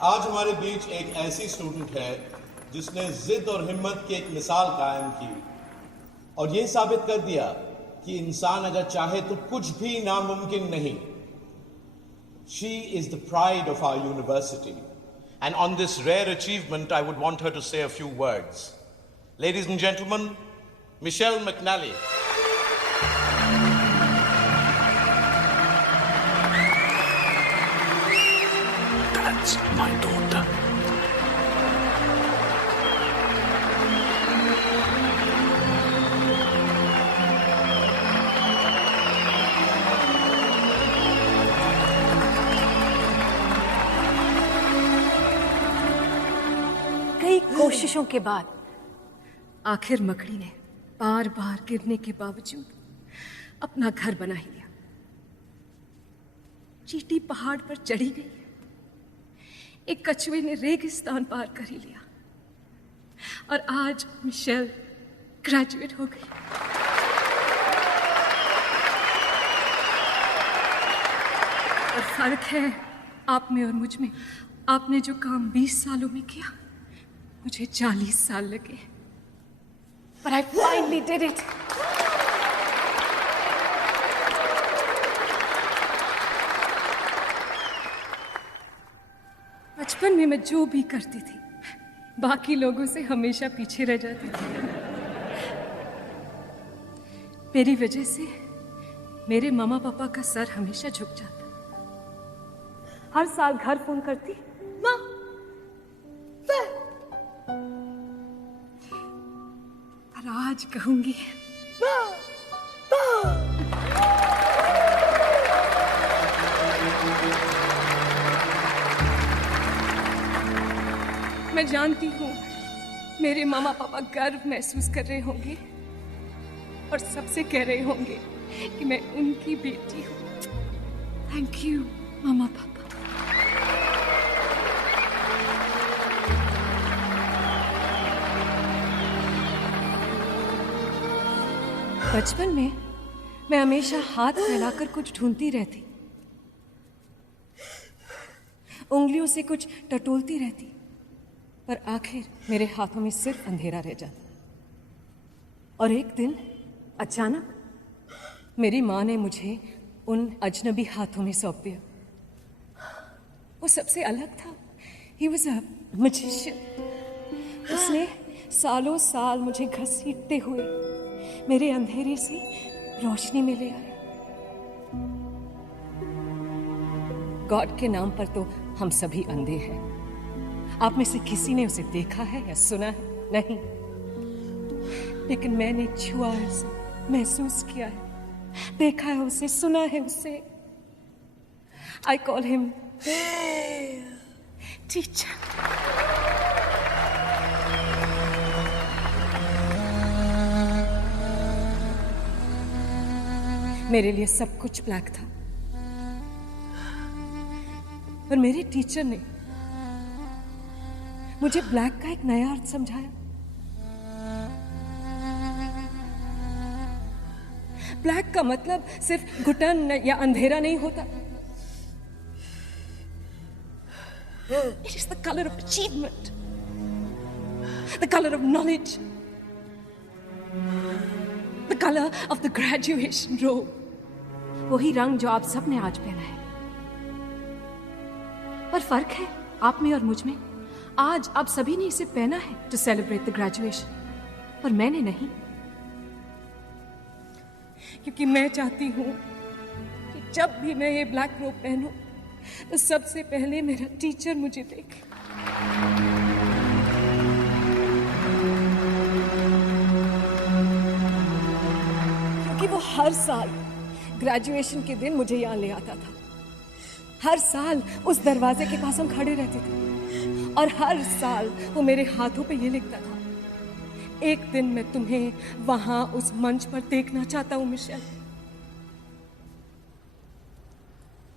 आज हमारे बीच एक ऐसी स्टूडेंट है जिसने जिद और हिम्मत की एक मिसाल कायम की और ये साबित कर दिया कि इंसान अगर चाहे तो कुछ भी नामुमकिन नहीं। She is the pride of our university, and on this rare achievement I would want her to say a few words. Ladies and gentlemen, Michelle McNally. That's my daughter. कोशिशों के बाद आखिर मकड़ी ने बार बार गिरने के बावजूद अपना घर बना ही लिया। चींटी पहाड़ पर चढ़ी गई, एक कछुए ने रेगिस्तान पार कर ही लिया, और आज मिशेल ग्रेजुएट हो गई। और फर्क है आप में और मुझ में। आपने जो काम 20 सालों में किया, मुझे 40 साल लगे। But I finally did it. बचपन में मैं जो भी करती थी, बाकी लोगों से हमेशा पीछे रह जाती थी। मेरी वजह से मेरे मामा पापा का सर हमेशा झुक जाता। हर साल घर फोन करती, माँ पर आज कहूंगी मैं जानती हूँ मेरे मामा पापा गर्व महसूस कर रहे होंगे और सबसे कह रहे होंगे कि मैं उनकी बेटी हूँ। थैंक यू मामा पापा। बचपन में मैं हमेशा हाथ फैलाकर कुछ ढूंढती रहती, उंगलियों से कुछ टटोलती रहती, पर आखिर मेरे हाथों में सिर्फ अंधेरा रह जाता। और एक दिन अचानक मेरी माँ ने मुझे उन अजनबी हाथों में सौंप दिया। वो सबसे अलग था। He was a magician. उसने सालों साल मुझे घसीटते हुए मेरे अंधेरे से रोशनी में ले आया। गॉड के नाम पर तो हम सभी अंधे हैं। आप में से किसी ने उसे देखा है या सुना है? नहीं, लेकिन मैंने छुआ है उसे, महसूस किया है, देखा है उसे, सुना है उसे। I call him teacher. मेरे लिए सब कुछ ब्लैक था, और मेरे टीचर ने मुझे ब्लैक का एक नया अर्थ समझाया। ब्लैक का मतलब सिर्फ घुटन या अंधेरा नहीं होता। It is the color of achievement, the color of knowledge, the color of the graduation robe. वही रंग जो आप सब ने आज पहना है। पर फर्क है आप में और मुझ में। आज आप सभी ने इसे पहना है टू सेलिब्रेट द ग्रेजुएशन, पर मैंने नहीं, क्योंकि मैं चाहती हूं कि जब भी मैं ये ब्लैक रोब पहनूं तो सबसे पहले मेरा टीचर मुझे देखे। क्योंकि वो हर साल ग्रेजुएशन के दिन मुझे यहाँ ले आता था। हर साल उस दरवाजे के पास हम खड़े रहते थे, और हर साल वो मेरे हाथों पे ये लिखता था, एक दिन मैं तुम्हें वहां उस मंच पर देखना चाहता हूं मिशेल।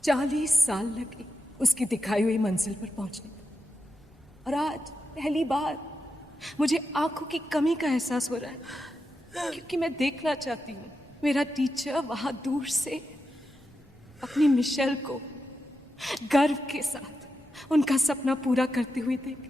40 साल लगे उसकी दिखाई हुई मंजिल पर पहुंचने में, और आज पहली बार मुझे आंखों की कमी का एहसास हो रहा है, क्योंकि मैं देखना चाहती हूँ मेरा टीचर वहां दूर से अपनी मिशेल को गर्व के साथ उनका सपना पूरा करते हुए देखे।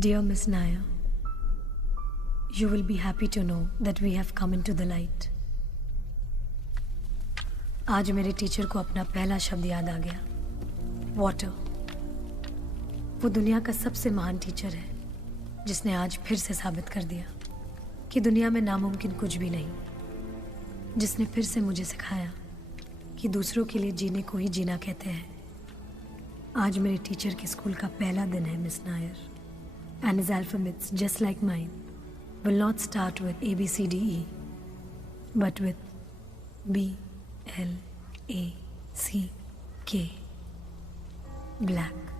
Dear Miss Nair, you will be happy to know that we have come into the light. आज मेरे टीचर को अपना पहला शब्द याद आ गया, वाटर। वो दुनिया का सबसे महान टीचर है, जिसने आज फिर से साबित कर दिया कि दुनिया में नामुमकिन कुछ भी नहीं, जिसने फिर से मुझे सिखाया कि दूसरों के लिए जीने को ही जीना कहते हैं। आज मेरे टीचर के स्कूल का पहला दिन है, मिस Nair, and his alphabets, just like mine, will not start with A, B, C, D, E, but with B, L, A, C, K, black.